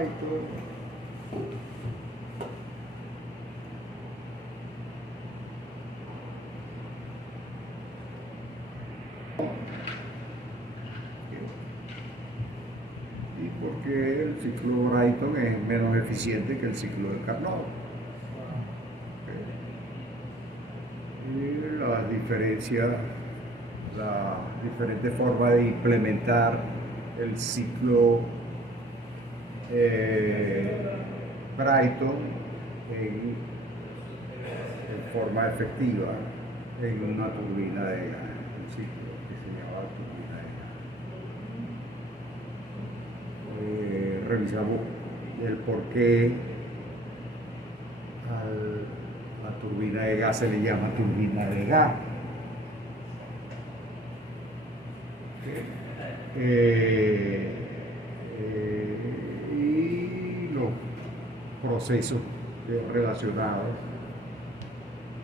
Brayton. Y porque el ciclo Brayton es menos eficiente que el ciclo de Carnot. Y las diferencias, la diferente forma de implementar el ciclo Brayton en forma efectiva en una turbina de gas, un ciclo que se llama turbina de gas. Revisamos el por qué a la turbina de gas se le llama turbina de gas. Y los procesos relacionados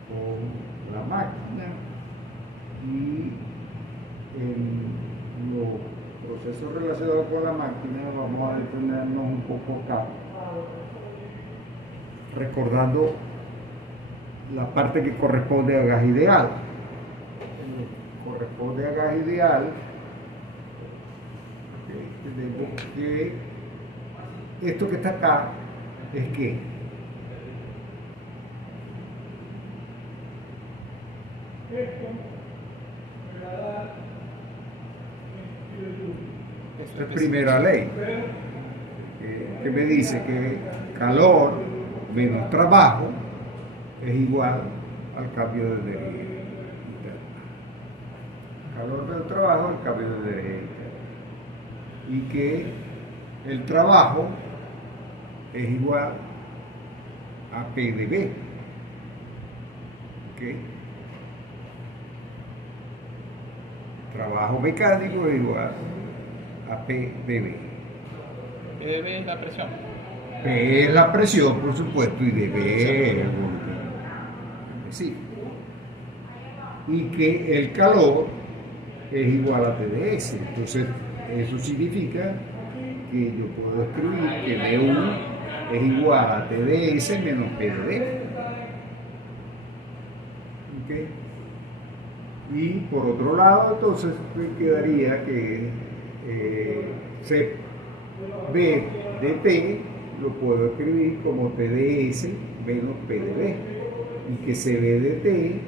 con la máquina y en los procesos relacionados con la máquina vamos a detenernos un poco acá, recordando la parte que corresponde a gas ideal. Corresponde a gas ideal. Tenemos que esto que está acá es que esta es primera ley que me dice que calor menos trabajo es igual al cambio de energía interna. Calor menos trabajo, el cambio de energía interna. Y que el trabajo es igual a P de B. ¿Okay? Trabajo mecánico es igual a P de B. P de B es la presión. P es la presión, por supuesto, y de B es el volumen. Sí. Y que el calor es igual a TdS. Entonces, eso significa que yo puedo escribir que D1 es igual a TdS menos P de B. ¿Okay? Y por otro lado, entonces quedaría que B de T lo puedo escribir como TdS menos P de B. Y que CB de T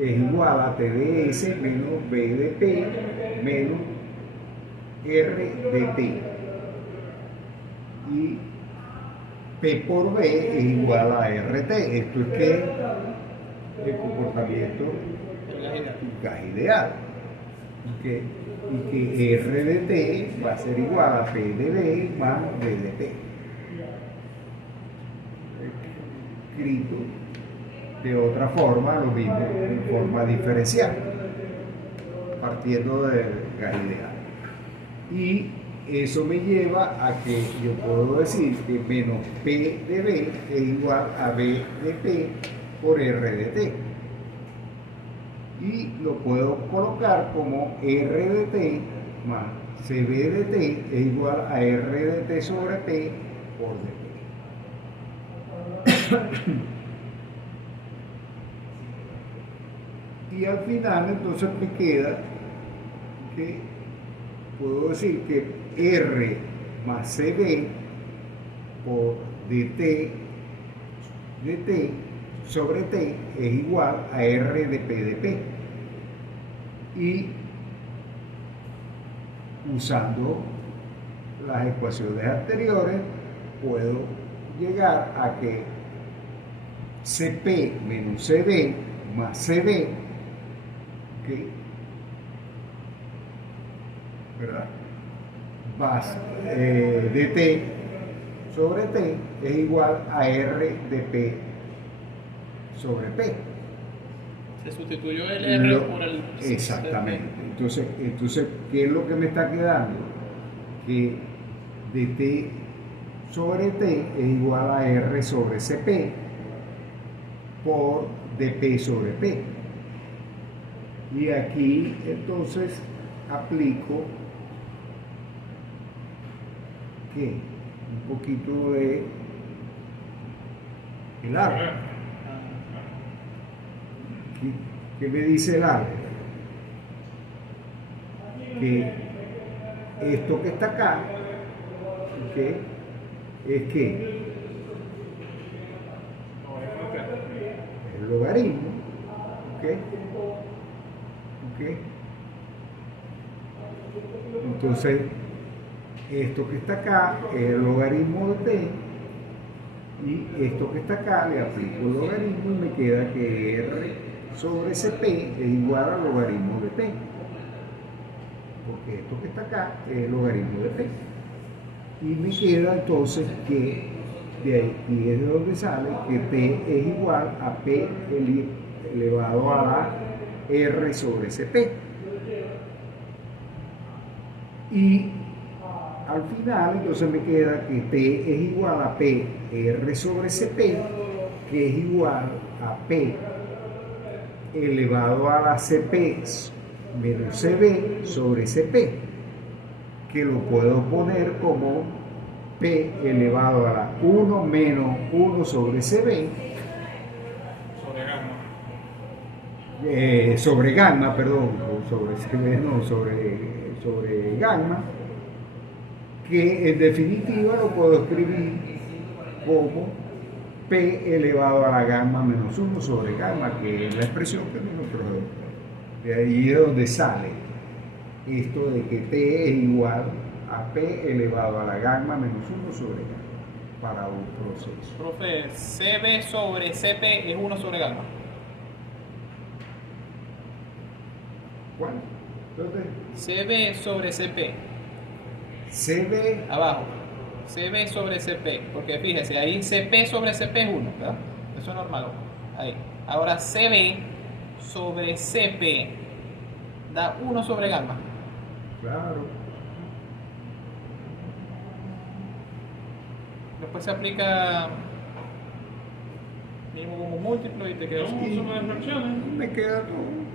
es igual a TdS menos B de P menos R de T. Y P por B es igual a RT. Esto es que el comportamiento gas ideal. Y que R de T va a ser igual a P de B más B de T. Escrito de otra forma, lo mismo en forma diferencial, partiendo del gas ideal. Y eso me lleva a que yo puedo decir que menos P de B es igual a B de P por R de T. Y lo puedo colocar como R de T más CB de T es igual a R de T sobre P por dT. Y al final entonces me queda que puedo decir que R más CB por dt de T sobre T es igual a R de P de P. Y usando las ecuaciones anteriores puedo llegar a que CP menos CB más CB, ¿okay? ¿Verdad? Más dt sobre T es igual a R de P sobre P. Se sustituyó el R por el... Exactamente. Entonces, ¿qué es lo que me está quedando? Que dt sobre T es igual a R sobre Cp por dp sobre P. Y aquí entonces aplico ¿qué? un poquito de el álgebra. ¿Qué me dice el álgebra? Que esto que está acá, ¿okay? Es que el logaritmo, ¿okay? ¿Okay? Entonces, esto que está acá es el logaritmo de t, y esto que está acá le aplico el logaritmo y me queda que r sobre cp es igual al logaritmo de t, porque esto que está acá es el logaritmo de t. Y me queda entonces que de aquí es de donde sale que t es igual a p elevado a la r sobre cp. Y al final entonces me queda que t es igual a p r sobre cp, que es igual a p elevado a la cp menos cb sobre cp, que lo puedo poner como p elevado a la 1 menos 1 sobre cb sobre gamma, perdón, sobre cb no, sobre gamma, que en definitiva lo puedo escribir como p elevado a la gamma menos 1 sobre gamma, que es la expresión que nosotros, de ahí es donde sale esto de que t es igual a p elevado a la gamma menos 1 sobre gamma para un proceso. Profe, CB sobre CP es 1 sobre gamma. ¿Cuál? Entonces, CB sobre CP. CB, Abajo. CB sobre CP. Porque fíjese, ahí CP sobre CP es 1, ¿verdad? Eso es normal. Ahí. Ahora CB sobre CP da 1 sobre gamma. claro. Después se aplica mínimo como múltiplo y te queda un Y suma de fracciones. me queda todo.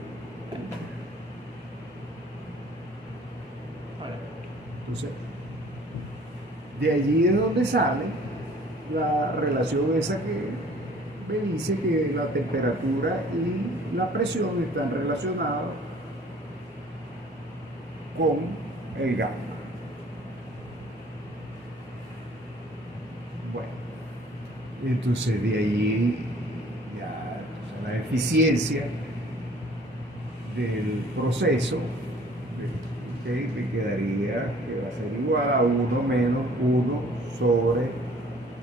Entonces, de allí es donde sale la relación esa que me dice que la temperatura y la presión están relacionados con el gamma. Bueno, entonces de ahí ya entonces, la eficiencia del proceso, ¿okay? Me quedaría que va a ser igual a 1 menos 1 sobre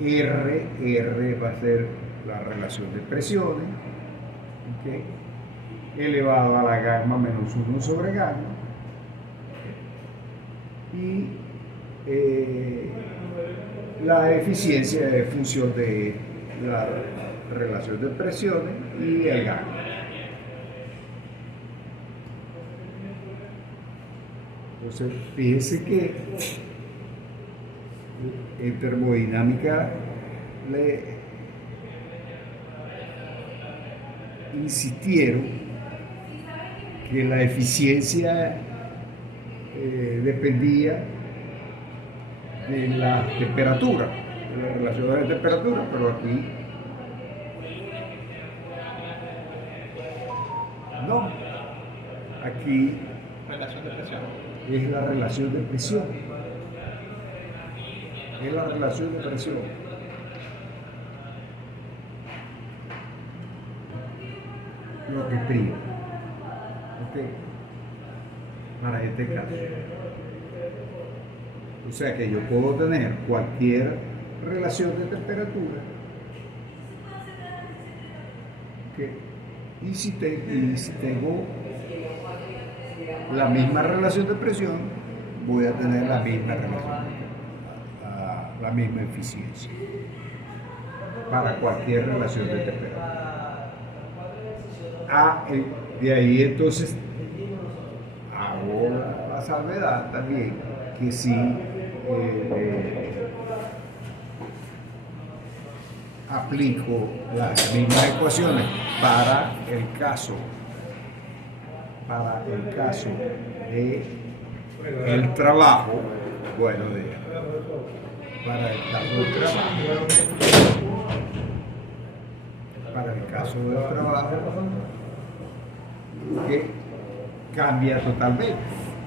R. R va a ser la relación de presiones, ¿okay? Elevado a la gamma menos 1 sobre gamma. Y la eficiencia es función de la relación de presiones y el gamma. Entonces, fíjense que en termodinámica le insistieron que la eficiencia dependía de la temperatura, de la relación de temperatura, pero aquí no. Aquí Relación de presión. es la relación de presión. Es la relación de presión. Lo que prima. ¿Ok? Para este caso. O sea que yo puedo tener cualquier relación de temperatura. ¿Ok? Y si tengo la misma relación de presión, voy a tener la misma relación, la misma eficiencia para cualquier relación de temperatura. De ahí entonces hago la salvedad también que si aplico las mismas ecuaciones para el caso de el trabajo, bueno, para el caso del trabajo, que cambia totalmente.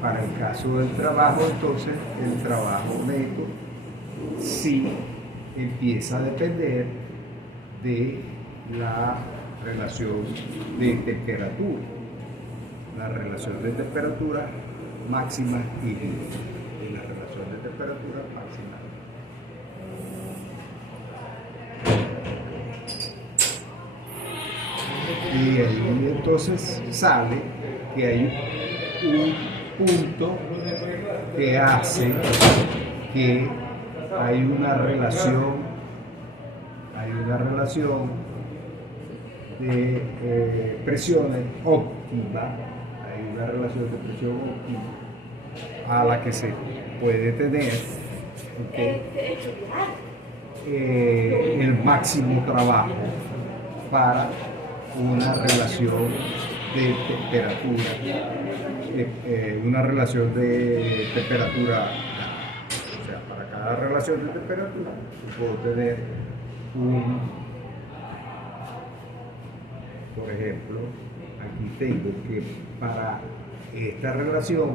Para el caso del trabajo, entonces, el trabajo neto sí empieza a depender de la relación de temperatura, la relación de temperatura máxima y mínima, y la relación de temperatura máxima. Y ahí entonces sale que hay un punto que hace que hay una relación de presiones óptima, hay una relación de presión óptima a la que se puede tener, ¿okay? El máximo trabajo para una relación de temperatura, o sea, para cada relación de temperatura puedo tener por ejemplo, aquí tengo que para esta relación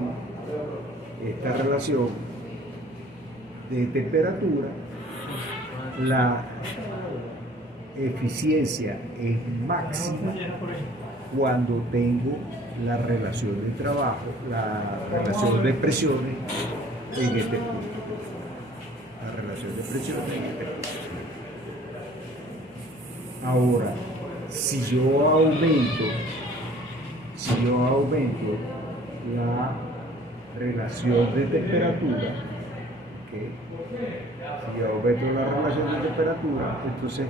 de temperatura, la eficiencia es máxima cuando tengo la relación de trabajo, la relación de presiones en este punto. La relación de presiones en este punto. Ahora, si yo aumento la relación de temperatura, ¿okay? Si yo aumento la relación de temperatura, entonces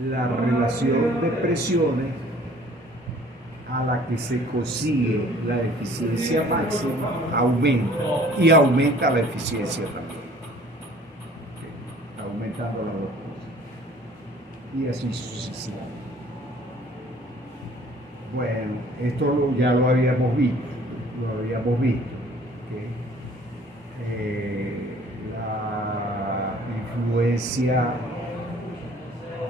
la relación de presiones a la que se consigue la eficiencia máxima aumenta, y aumenta la eficiencia también. ¿Okay? Está aumentando las dos cosas. Y así sucesivamente. Bueno, esto ya lo habíamos visto. ¿Okay? La influencia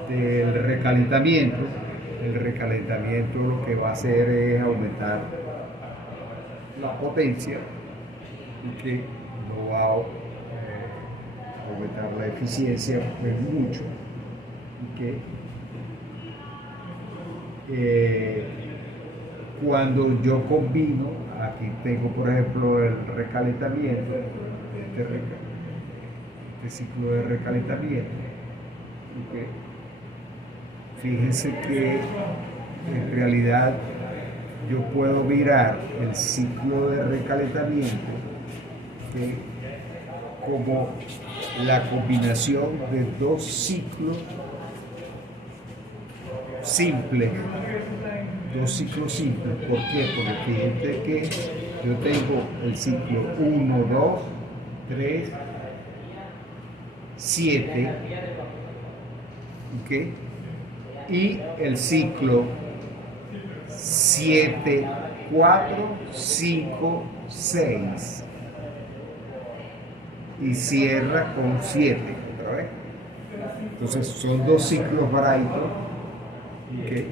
del recalentamiento. El recalentamiento lo que va a hacer es aumentar la potencia y que no va a aumentar la eficiencia pues mucho, y que cuando yo combino, aquí tengo por ejemplo el recalentamiento, este ciclo de recalentamiento, ¿okay? Fíjense que en realidad yo puedo mirar el ciclo de recalentamiento, ¿okay?, como la combinación de dos ciclos simples. ¿Por qué? Porque fíjense que yo tengo el ciclo 1, 2, 3, 7, ¿okay?, y el ciclo 7, 4, 5, 6 y cierra con 7 otra vez. Entonces son dos ciclos Brayton, ¿okay?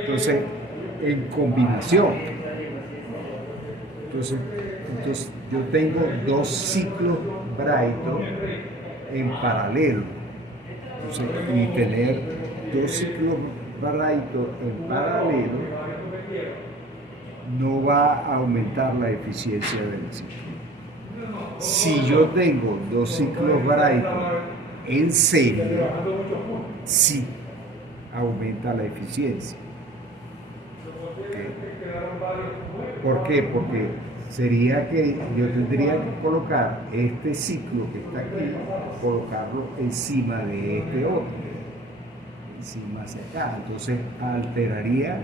Entonces en combinación, entonces yo tengo dos ciclos Brayton en paralelo. Entonces, y tener dos ciclos Brayton en paralelo no va a aumentar la eficiencia del ciclo. Si yo tengo dos ciclos Brayton en serie, sí aumenta la eficiencia. ¿Okay? ¿Por qué? Porque sería que yo tendría que colocar este ciclo que está aquí, colocarlo encima de este otro, encima hacia acá. Entonces alteraría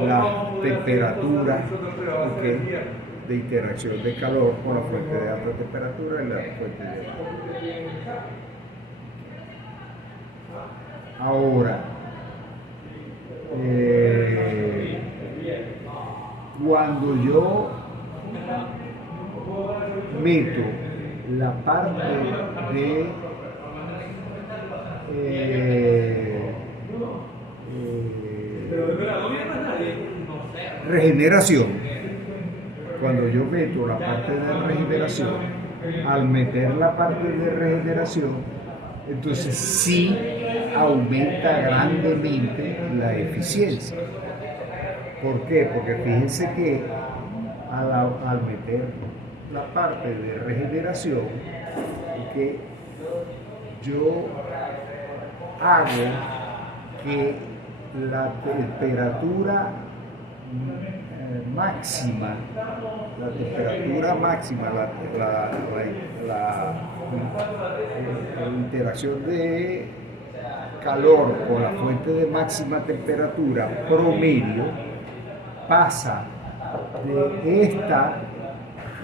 la temperatura, ¿okay?, de interacción de calor con la fuente de alta temperatura y la fuente de baja. Ahora, cuando yo meto la parte de eh, regeneración. Cuando yo meto la parte de regeneración, al meter la parte de regeneración, entonces sí aumenta grandemente la eficiencia. ¿Por qué? Porque fíjense que al meter la parte de regeneración, que yo hago que la temperatura máxima, la interacción de calor con la fuente de máxima temperatura promedio pasa de esta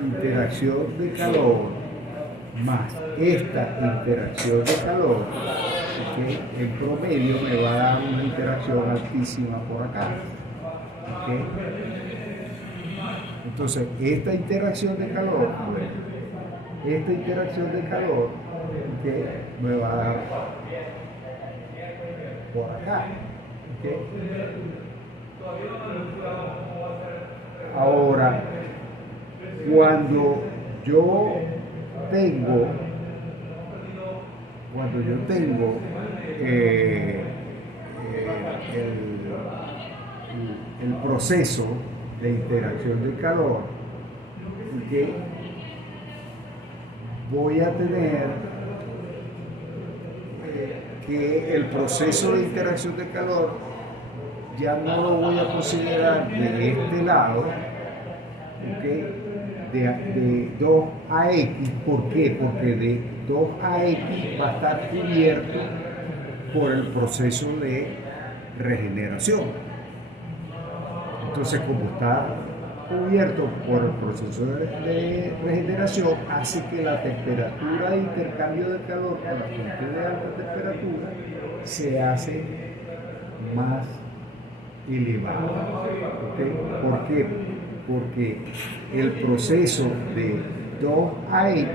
interacción de calor más esta interacción de calor, ¿okay? En promedio me va a dar una interacción altísima por acá. ¿Okay? Entonces, esta interacción de calor, ¿okay? Me va a dar por acá. ¿Okay? Ahora, cuando yo tengo el proceso de interacción de calor, ¿okay? Voy a tener que el proceso de interacción de calor ya no lo voy a considerar de este lado, ¿okay? De 2AX. ¿Por qué? Porque de 2AX va a estar cubierto por el proceso de regeneración. Entonces, como está cubierto por el proceso de regeneración, hace que la temperatura de intercambio de calor con la fuente de alta temperatura se hace más elevada. ¿Okay? ¿Por qué? Porque el proceso de 2AX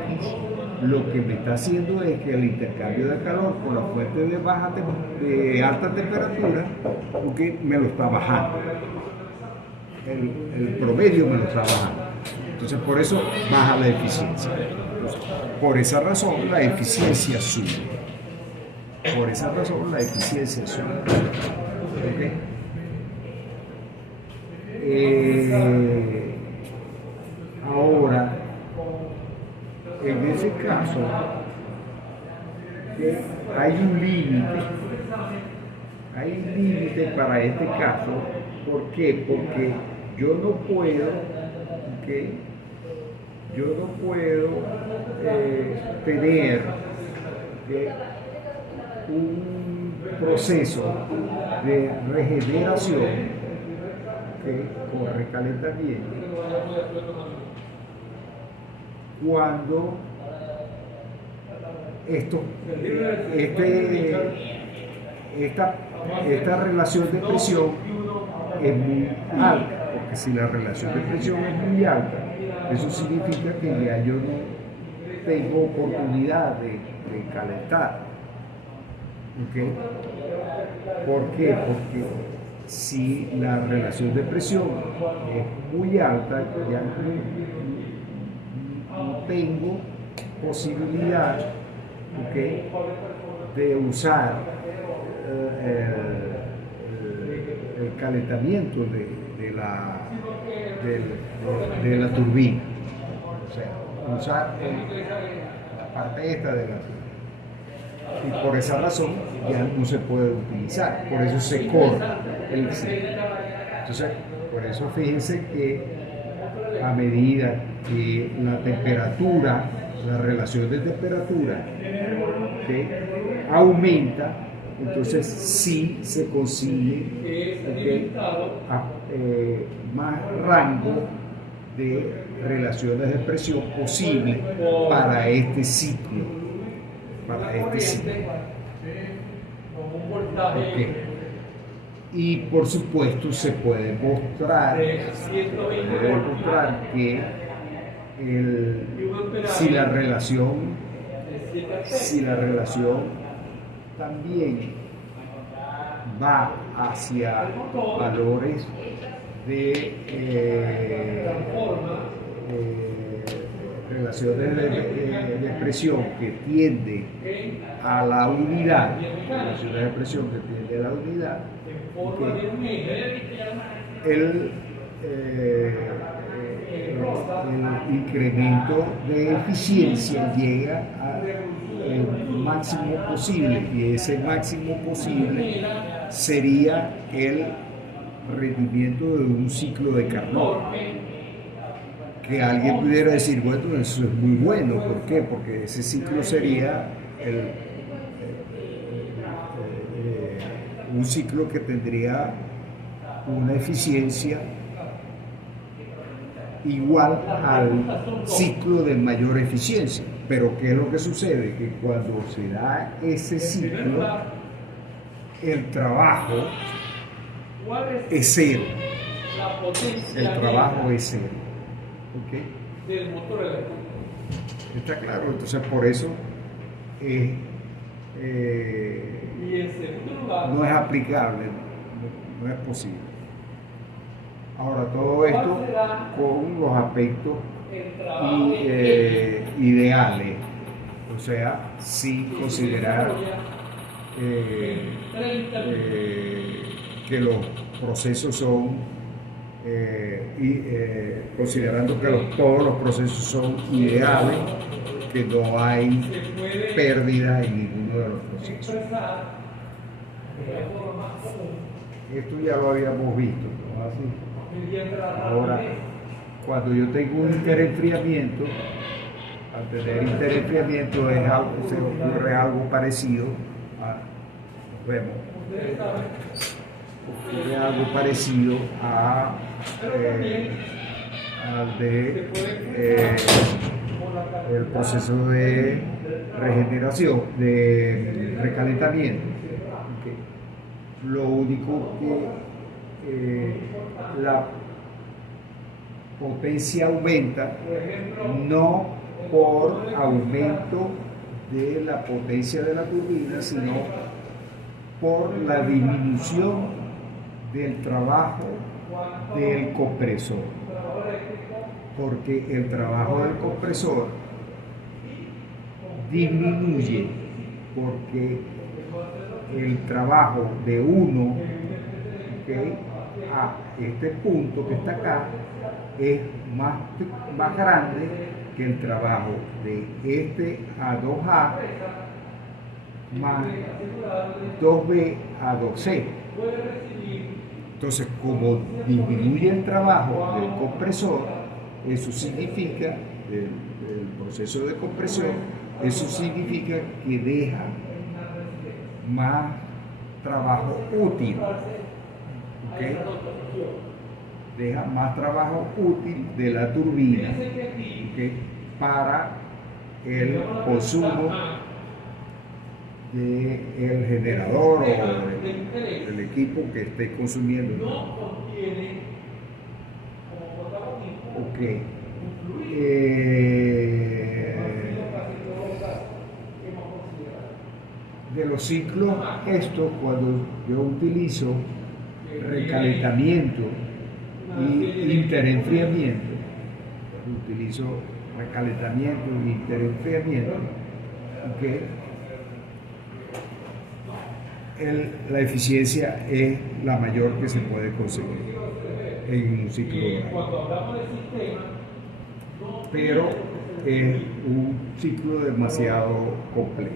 lo que me está haciendo es que el intercambio de calor con la fuente de alta temperatura, ¿okay? Me lo está bajando. El promedio me lo está bajando. Entonces, por eso baja la eficiencia. Entonces, por esa razón, la eficiencia sube. ¿Okay? Ahora, en ese caso, hay un límite para este caso. ¿Por qué? Porque yo no puedo, ¿okay? Tener un proceso de regeneración, con recalentamiento cuando esta relación de presión es muy alta, porque si la relación de presión es muy alta, eso significa que ya yo no tengo oportunidad de calentar. ¿Okay? ¿Por qué? Porque si la relación de presión es muy alta, ya no tengo posibilidad, ¿okay?, de usar el calentamiento de la turbina. O sea, usar la parte esta de la turbina. Y por esa razón ya no se puede utilizar, por eso se corta el ciclo. Entonces, por eso fíjense que a medida que la temperatura, la relación de temperatura aumenta, entonces sí se consigue más rango de relaciones de presión posible para este ciclo. Okay. Y por supuesto se puede mostrar que si la relación también va hacia valores de relaciones de expresión que tiende a la unidad, relaciones de expresión que tiende a la unidad, el incremento de eficiencia llega al máximo posible, y ese máximo posible sería el rendimiento de un ciclo de Carnot. Que alguien pudiera decir, bueno, eso es muy bueno. ¿Por qué? Porque ese ciclo sería un ciclo que tendría una eficiencia igual al ciclo de mayor eficiencia. Pero ¿qué es lo que sucede? Que cuando se da ese ciclo, el trabajo es cero. El trabajo es cero. ¿Okay? ¿Está claro? Entonces, por eso no es aplicable, no es posible. Ahora, todo esto con los aspectos ideales, o sea, sin considerar que los procesos son considerando que todos los procesos son ideales, que no hay pérdida en ninguno de los procesos. Esto ya lo habíamos visto, ¿no? Así. Ahora, cuando yo tengo un interenfriamiento, al tener interenfriamiento se ocurre algo parecido vemos. Ocurre algo parecido al de el proceso de regeneración, de recalentamiento. Okay. Lo único que la potencia aumenta no por aumento de la potencia de la turbina, sino por la disminución del trabajo del compresor, porque el trabajo del compresor disminuye porque el trabajo de uno, ¿okay?, a este punto que está acá es más grande que el trabajo de este a 2A más 2B a 2C. Entonces, como disminuye el trabajo del compresor, eso significa, el proceso de compresión, eso significa que deja más trabajo útil. ¿Okay? Deja más trabajo útil de la turbina, ¿okay?, para el consumo del generador o del equipo que esté consumiendo. Okay. De los ciclos estos, cuando yo utilizo recalentamiento y interenfriamiento, utilizo recalentamiento y interenfriamiento, ¿okay?, la eficiencia es la mayor que se puede conseguir en un ciclo pero es un ciclo demasiado complejo.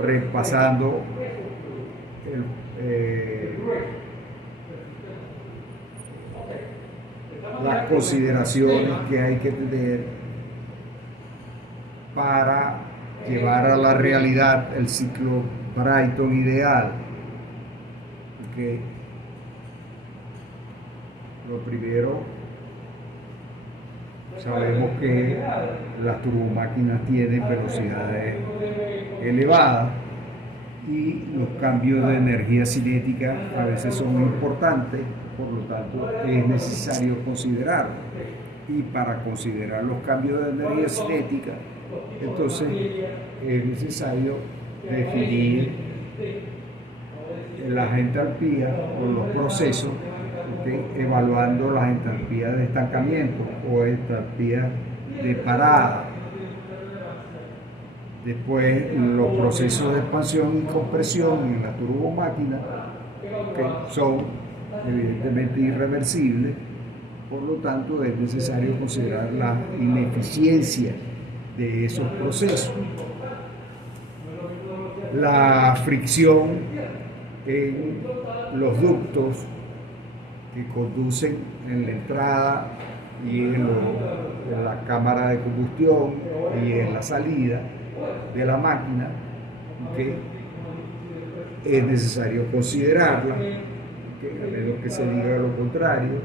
Repasando las consideraciones que hay que tener para llevar a la realidad el ciclo Brayton ideal. Okay. Lo primero, sabemos que las turbomáquinas tienen velocidades elevadas y los cambios de energía cinética a veces son importantes por lo tanto es necesario considerarlo. Y para considerar los cambios de energía cinética, entonces es necesario definir las entalpías o los procesos, ¿okay? Evaluando las entalpías de estancamiento o entalpías de parada. Después los procesos de expansión y compresión en la turbomáquina, que son evidentemente irreversibles, por lo tanto es necesario considerar la ineficiencia de esos procesos. La fricción en los ductos que conducen en la entrada y en la cámara de combustión y en la salida de la máquina, que es necesario considerarla, a menos que se diga lo contrario,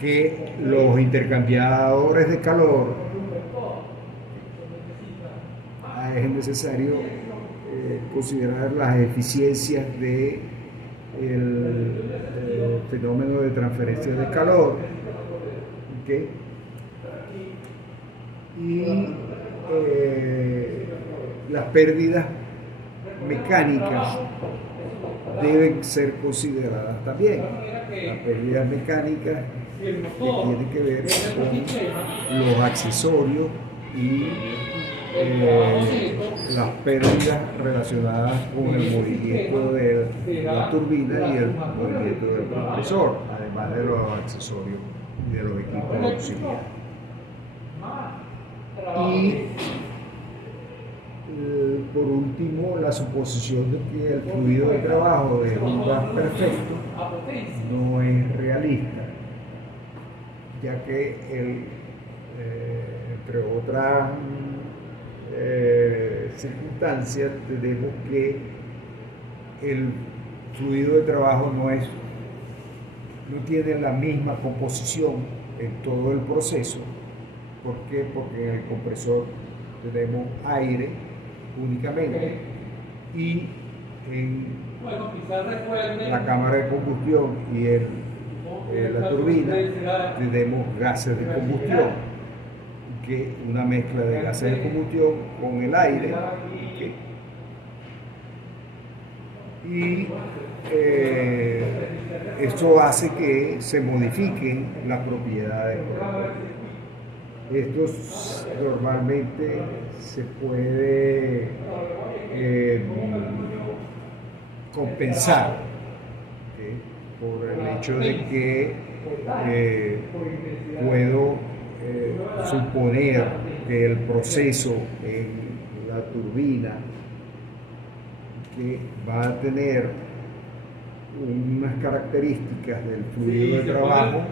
que los intercambiadores de calor es necesario considerar las eficiencias del fenómeno de transferencia de calor, ¿okay? Y las pérdidas mecánicas deben ser consideradas también. Las pérdidas mecánicas que tienen que ver con los accesorios y las pérdidas relacionadas con el movimiento de la turbina y el movimiento del compresor, además de los accesorios y de los equipos auxiliares. Y por último, la suposición de que el fluido de trabajo es un gas perfecto no es realista, ya que entre otras circunstancias tenemos que el fluido de trabajo no tiene la misma composición en todo el proceso. ¿Por qué? Porque en el compresor tenemos aire únicamente y en la cámara de combustión y en la turbina tenemos gases de combustión, que una mezcla de gases de combustión con el aire, ¿okay? Y esto hace que se modifiquen las propiedades. Esto normalmente se puede compensar, ¿okay? Por el hecho de que puedo suponer que el proceso en la turbina que va a tener unas características del fluido de trabajo,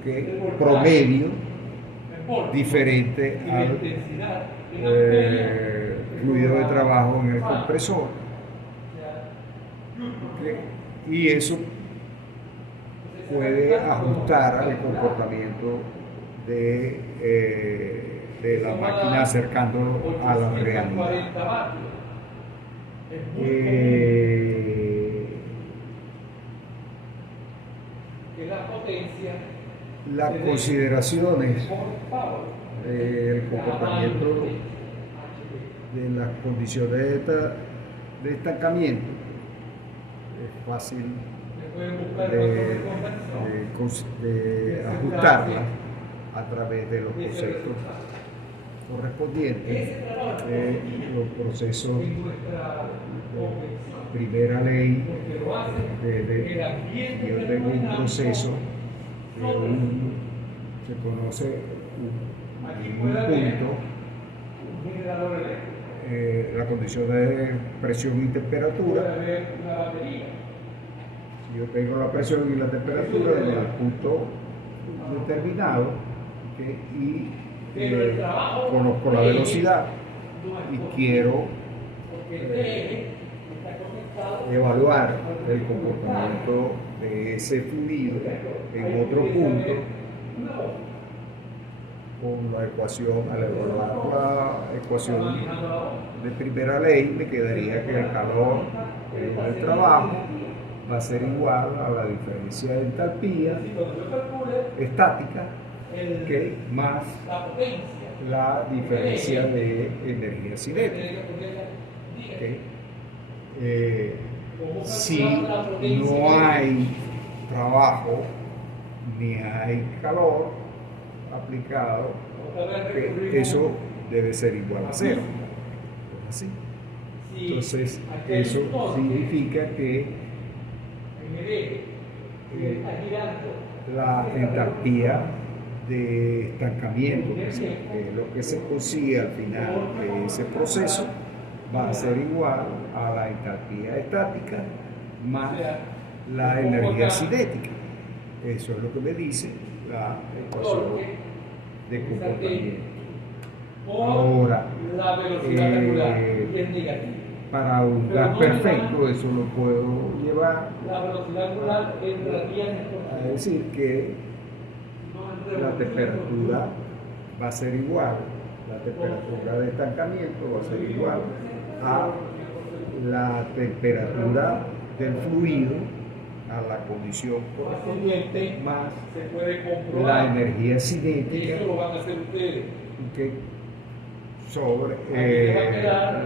¿okay? Promedio diferente al fluido de trabajo en el compresor, ¿okay? Y eso puede ajustar al comportamiento de la máquina acercándolo a la realidad. Las consideraciones del comportamiento de las condiciones de estancamiento es fácil de ajustarlas a través de los conceptos correspondientes, los procesos de primera ley. Yo tengo un proceso se conoce un punto, la condición de presión y temperatura. Si yo tengo la presión y la temperatura en el punto determinado, ¿okay? Y conozco la velocidad y quiero evaluar el comportamiento de ese fluido en otro punto, con la ecuación, al evaluar la ecuación de primera ley, me quedaría que el calor del trabajo va a ser igual a la diferencia de entalpía estática, ¿okay?, más la diferencia de energía cinética. ¿Okay? Si no hay trabajo ni hay calor aplicado, ¿okay?, eso debe ser igual a cero. ¿Así? Entonces, eso significa que la entalpía de estancamiento, lo que se consigue al final de ese proceso, va a ser igual a la entalpía estática más la energía cinética. Eso es lo que me dice la ecuación de comportamiento. Ahora, para un gas perfecto, eso lo puedo llevar a decir que la temperatura va a ser igual, la temperatura de estancamiento va a ser igual a la temperatura del fluido, a la condición correspondiente, más la energía cinética, que sobre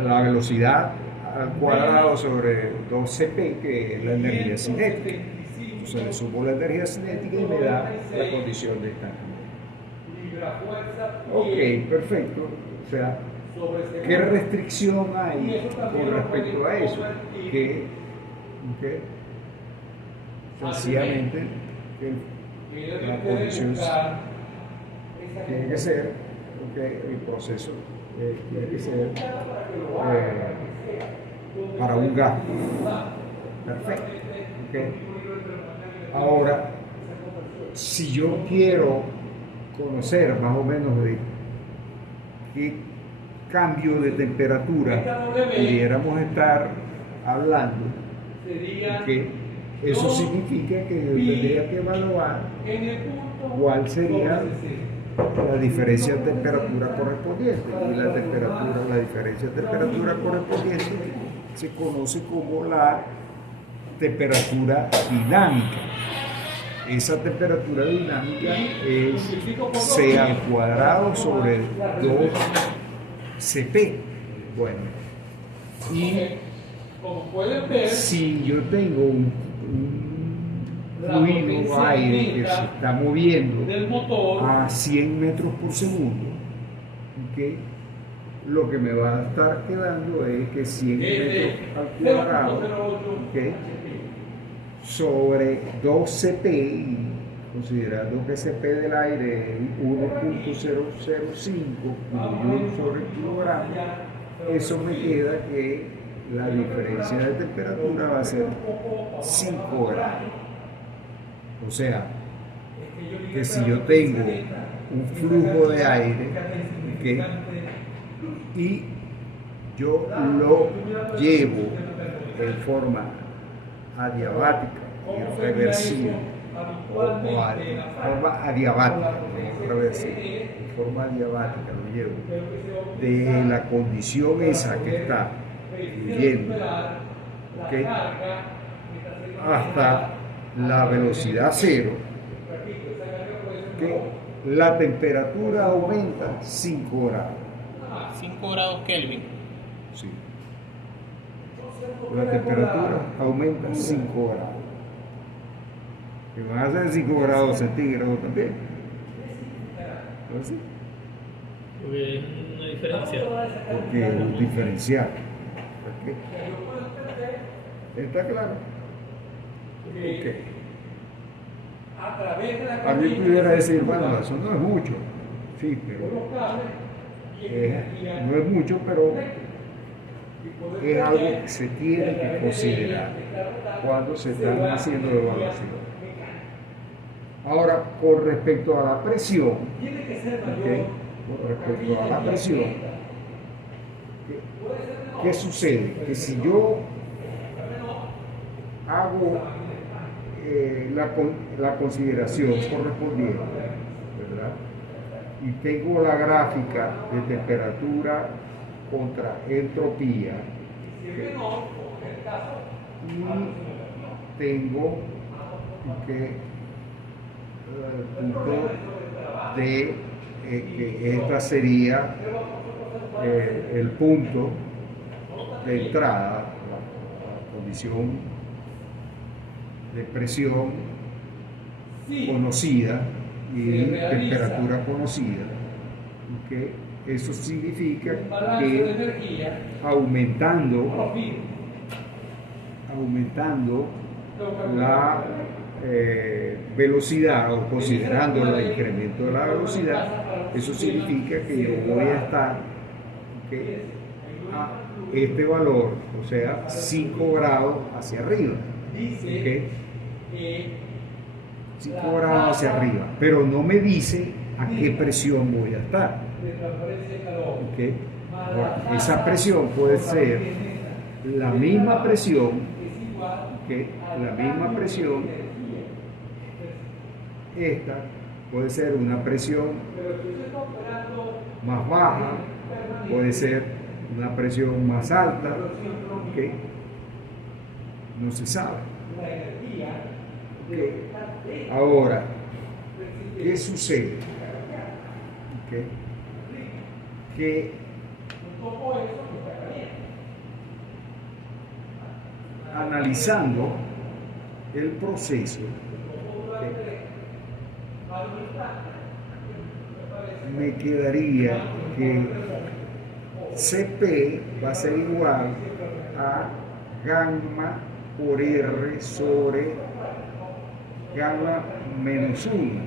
la velocidad al cuadrado sobre 2cp, que es la energía cinética. Entonces le sumo la energía cinética y me da la condición de estancamiento. Ok, perfecto. O sea, ¿qué restricción hay con respecto a eso? Que sencillamente la condición tiene que ser, el proceso tiene que ser para un gas perfecto. Ahora, si yo quiero conocer más o menos de qué cambio de temperatura pudiéramos estar hablando, que eso significa que yo tendría que evaluar cuál sería la diferencia de temperatura correspondiente. Y la diferencia de temperatura correspondiente se conoce como la temperatura dinámica. Esa temperatura dinámica es C al cuadrado sobre 2cp. Bueno, y si yo tengo un fluido aire que se está moviendo a 100 metros por segundo, ¿okay?, lo que me va a estar quedando es que 100 metros al cuadrado, ¿okay?, sobre 2cp, y considerando que cp del aire es 1.005 kilojoules sobre el kilogramo, eso me queda que la diferencia de temperatura va a ser 5 grados. O sea, que si yo tengo un flujo de aire, ¿okay?, y yo lo llevo en forma adiabática y reversible, forma adiabática, no reversible, en forma adiabática lo llevo de la condición esa que está fluyendo, ¿okay?, hasta la velocidad cero, que la temperatura aumenta 5 grados. 5 grados Kelvin. Sí. La temperatura aumenta 5 grados. Que van a ser 5 grados centígrados también. ¿No es así? Porque es una diferencia. Porque es un diferencial. ¿Está claro? Ok. Alguien pudiera decir, bueno, eso no es mucho. Sí, pero no es mucho, pero es algo que se tiene que considerar cuando se están haciendo evaluaciones. Ahora, con respecto a la presión, con respecto a la presión, ¿qué sucede? Que si yo hago la consideración correspondiente, ¿verdad?, y tengo la gráfica de temperatura contra entropía, y tengo el punto de que esta sería el punto de entrada, la condición de presión conocida y temperatura conocida, que eso significa que aumentando la velocidad o considerando el incremento de la velocidad, eso significa que yo voy a estar a este valor, o sea, 5 grados hacia arriba. 5 grados hacia arriba, pero no me dice a qué presión voy a estar. Ahora, esa presión puede ser la misma presión, esta puede ser una presión más baja, puede ser una presión más alta, no se sabe. Ahora, ¿qué sucede? Que analizando el proceso, me quedaría que CP va a ser igual a gamma por R sobre gamma menos 1,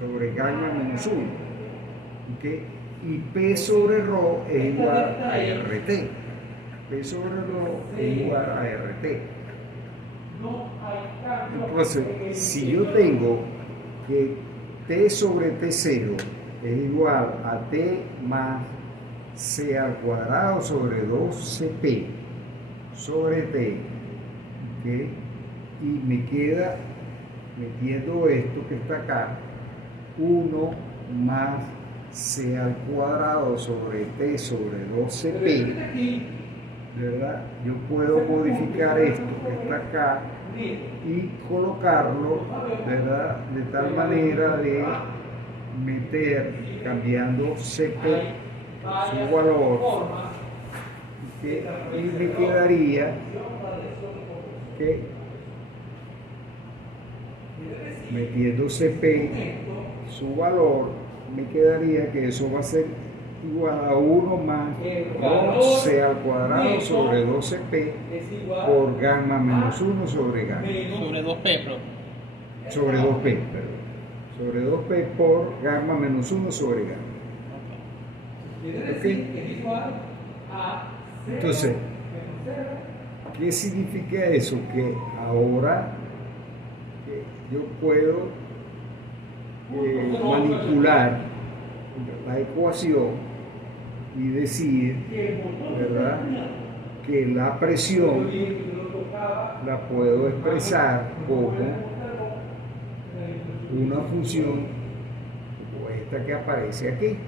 sobre gamma menos 1, y P sobre ρ es igual a RT. P sobre ρ es igual a RT. Entonces, si yo tengo que T sobre T0 es igual a T más C al cuadrado sobre 2CP sobre T, y me queda, metiendo esto que está acá, 1 más C al cuadrado sobre T sobre 2CP, ¿verdad? Yo puedo modificar esto que está acá y colocarlo, ¿verdad?, de tal manera de meter, cambiando CP su valor, y me quedaría que metiendo CP su valor, me quedaría que eso va a ser igual a 1 más 2C al cuadrado sobre 2CP por gamma menos 1 sobre gamma. Sobre 2P, Sobre 2P, perdón. Sobre 2P por gamma menos 1 sobre gamma. Entonces, ¿qué significa eso? Que ahora yo puedo manipular la ecuación y decir, ¿verdad?, que la presión la puedo expresar como una función como esta que aparece aquí,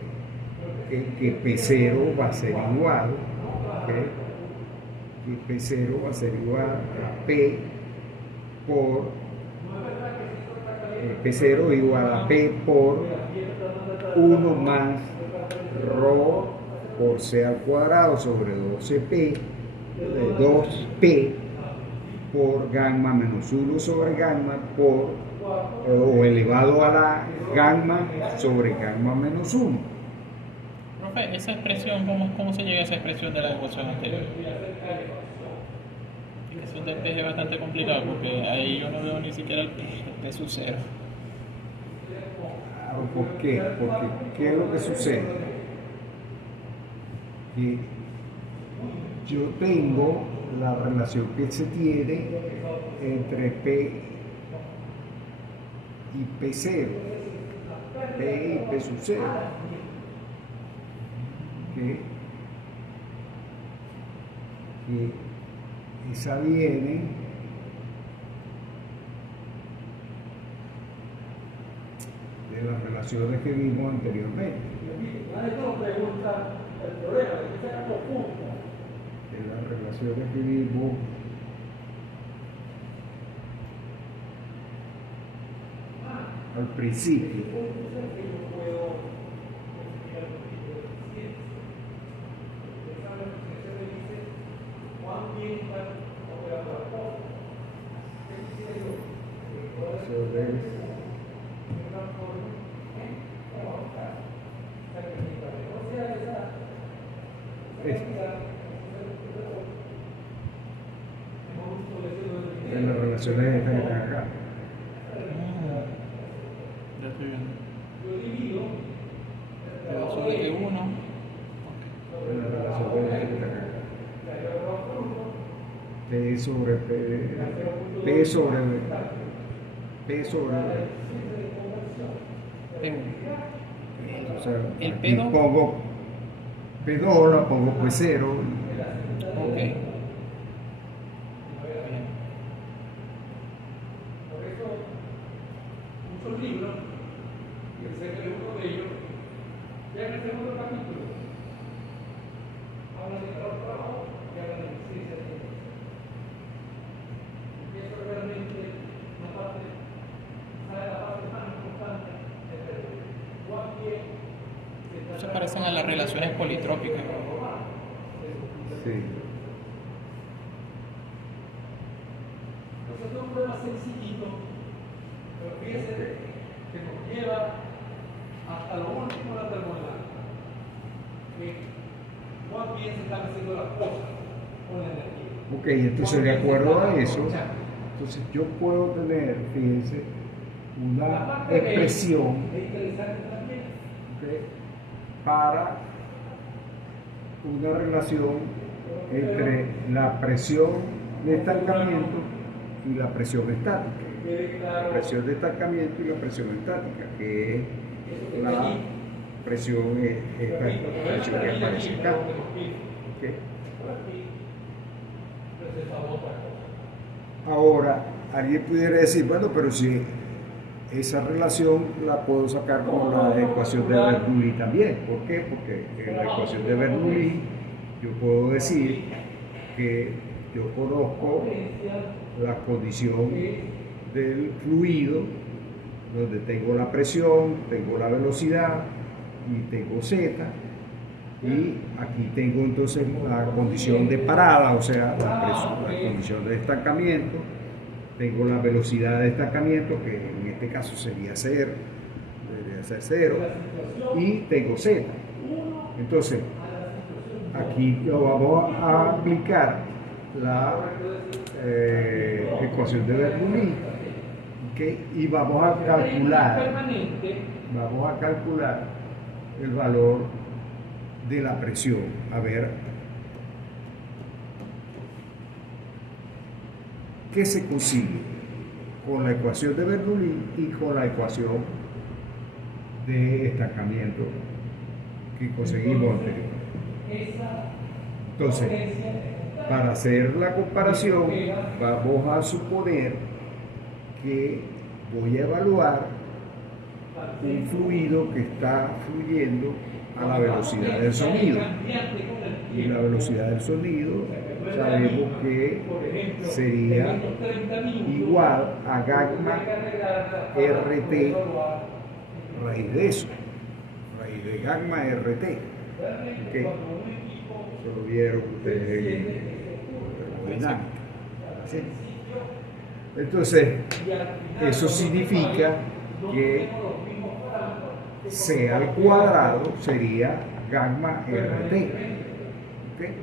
que P0 va a ser igual, que P0 va a ser igual a P por P0 igual a P por 1 más ρ por C al cuadrado sobre 12P, 2P por gamma menos 1 sobre gamma por, o elevado a la gamma sobre gamma menos 1. Profe, esa expresión, ¿cómo se llega a esa expresión de la ecuación anterior? La expresión del P es bastante complicado porque ahí yo no veo ni siquiera el P sub 0. ¿Por qué? Porque ¿qué es lo que sucede? Que yo tengo la relación que se tiene entre P y P0, P y P sub 0, que esa viene, de las relaciones que vimos anteriormente. De las relaciones que vimos al principio. En las relaciones estas que están acá. Ya estoy viendo. Pero sobre que uno. En las relaciones estas que están acá. P sobre P, P sobre P sobre P1. o sea, El aquí P2. pongo P2, la pongo P0. Ok. Bien. Muchos libros, y sé que uno de ellos, ya en el segundo capítulo, hablan de trabajo y hablan de ciencia de ciencia. Y eso realmente una parte, sale la parte más importante de cuán bien Se parecen a las relaciones politrópicas. Sí. Entonces es un problema sencillito, pero fíjense que nos lleva hasta lo último de la termodinámica, que cuán bien se están haciendo las cosas con la energía. Ok, entonces de acuerdo a eso, entonces yo puedo tener, fíjense, una expresión, Es interesante también. ¿ok?, para una relación entre la presión de estancamiento y la presión estática. La presión de estancamiento y la presión estática, que es la presión, esta presión que aparece acá. ¿Ok? Ahora, alguien pudiera decir, bueno, pero si esa relación la puedo sacar con la ecuación de Bernoulli también. ¿Por qué? Porque en la ecuación de Bernoulli yo puedo decir que yo conozco la condición del fluido, donde tengo la presión, tengo la velocidad y tengo z, y aquí tengo entonces la condición de parada, o sea, la condición de estancamiento, tengo la velocidad de estancamiento, que en este caso sería 0, debería ser 0, y tengo z. Entonces, aquí lo vamos a aplicar la ecuación de Bernoulli, ¿okay? Y vamos a calcular el valor de la presión. A ver qué se consigue con la ecuación de Bernoulli y con la ecuación de estancamiento que conseguimos anteriormente. Entonces, para hacer la comparación, vamos a suponer que voy a evaluar un fluido que está fluyendo a la velocidad del sonido. Y la velocidad del sonido sabemos que sería igual a gamma RT raíz de eso, raíz de gamma RT. ¿Okay? Eso lo vieron ustedes en termodinámica. ¿Sí? Entonces, eso significa que C al cuadrado sería gamma RT. ¿Okay?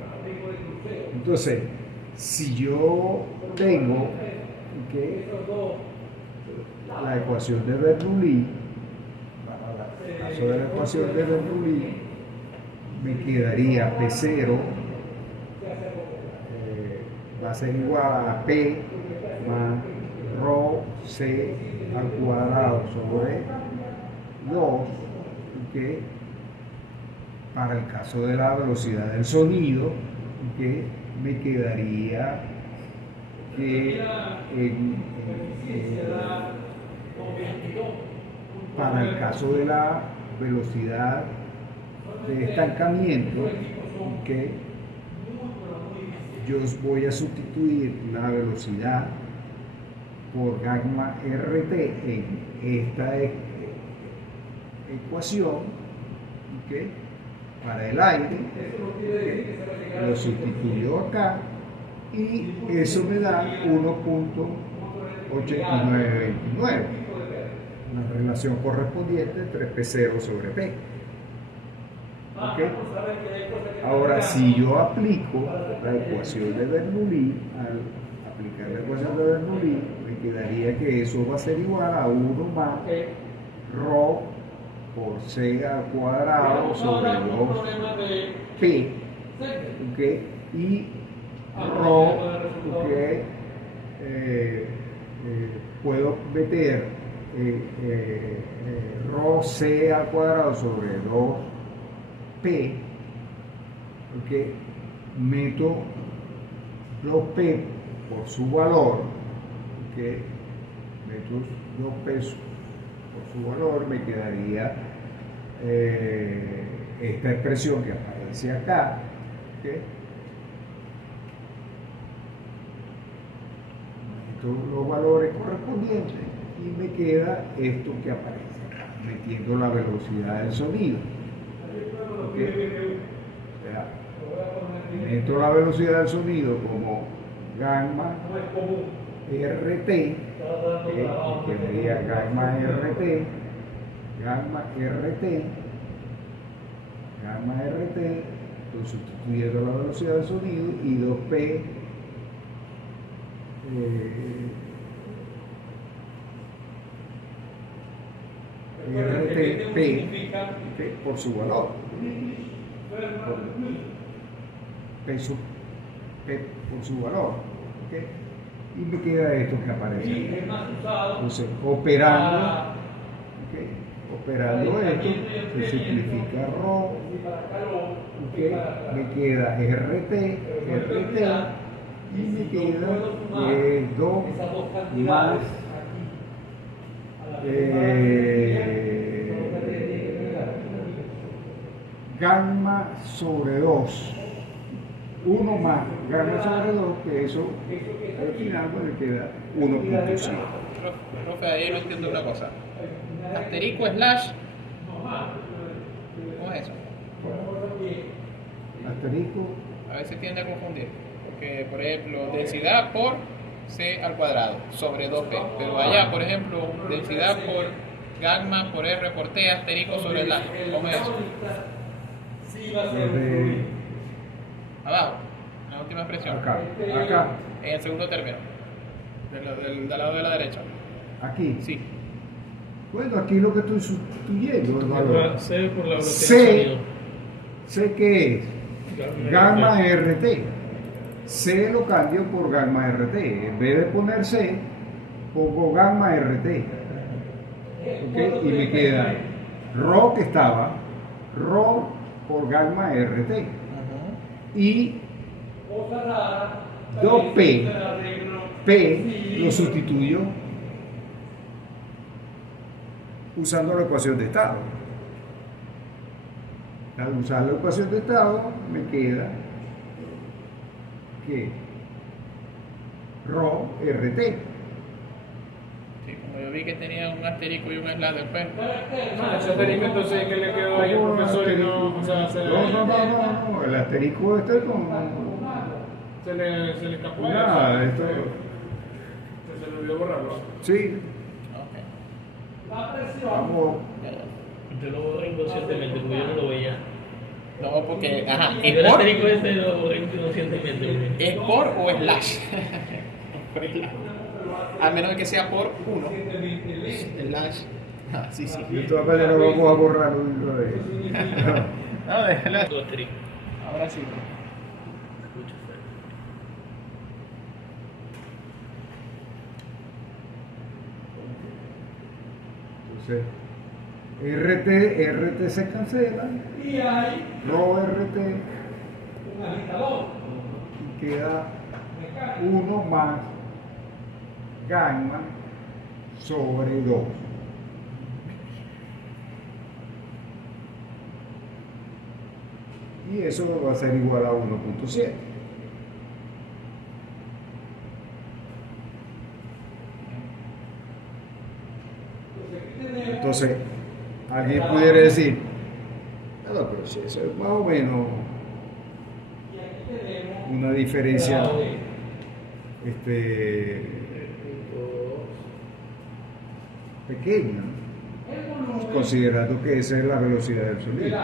Entonces, si yo tengo, ¿okay?, la ecuación de Bernoulli, para el caso de la ecuación de Bernoulli, me quedaría P0 va a ser igual a P más rho C al cuadrado sobre 2, ¿okay?, para el caso de la velocidad del sonido, ¿okay?, me quedaría que para el caso de la velocidad de estancamiento, que yo voy a sustituir la velocidad por gamma RT en esta ecuación, ¿ok? Para el aire, ¿ok? Lo sustituyo acá y eso me da 1.8929, la relación correspondiente entre P0 sobre P. ¿Ok? Ahora, si yo aplico la ecuación de Bernoulli, al aplicar la ecuación de Bernoulli, me quedaría que eso va a ser igual a 1 más ρ por c al cuadrado sobre 2p, ¿ok? Y ρ, ¿ok? Puedo meter ρ c al cuadrado sobre 2p, ¿ok? Meto 2p por su valor, ¿ok? Meto 2p por su valor, me quedaría esta expresión que aparece acá, ¿ok? Meto los valores correspondientes y me queda esto que aparece acá, metiendo la velocidad del sonido, ¿ok? O sea, meto la velocidad del sonido como gamma RT, que sería gamma RT, estoy sustituyendo la velocidad del sonido, y 2p RTP por su valor, peso P por su valor, ¿ok? Y me queda esto que aparece aquí. Entonces, operando esto, se simplifica ρ, ¿okay? Me queda RT, y me queda 2 más gamma sobre 2, 1 más gamma sobre 2, que eso al final me queda 1.5. Profe, ahí no entiendo una cosa. Asterisco slash. ¿Cómo es eso? Asterisco. A veces tiende a confundir. Porque, por ejemplo, densidad por c al cuadrado sobre 2p. Pero allá, por ejemplo, densidad por gamma por r por t asterisco sobre slash. ¿Cómo es eso? Abajo, la última expresión. Acá. En el segundo término. Del lado de la derecha. Aquí. Sí. Bueno, aquí lo que estoy sustituyendo, hermano. C por la velocidad C, del sonido. C ¿qué es? Gamma RT. C lo cambio por gamma RT. En vez de poner C, pongo gamma RT. ¿Ok? Y me queda ρ que estaba, ρ por gamma RT. Y 2p, P lo sustituyo usando la ecuación de estado. Al usar la ecuación de estado me queda que ρ RT. Sí, como yo vi que tenía un asterisco y un slash después. Ese asterisco entonces que le quedó ahí al profesor y no, o sea, No, el asterisco este con... se le escapó. Nada, esto... Se le olvidó borrarlo. Sí, Ok. vamos... Yo lo borré inconscientemente porque yo no lo veía. No, porque, ajá, Yo ¿es el por? asterisco ese lo borré inconscientemente. ¿Es por o slash? Por slash. A menos que sea por 1. Slash. Ah, sí, sí. De todas maneras vamos a borrar lo de... No, déjalo. Dos asteriscos. Ahora sí. Escucha, Entonces, RT se cancela, ρ RT, y queda 1 más gamma sobre 2. y eso va a ser igual a 1.7. Entonces, alguien pudiera decir, "No, pero si eso es más o menos una diferencia pequeña, considerando que esa es la velocidad del sonido.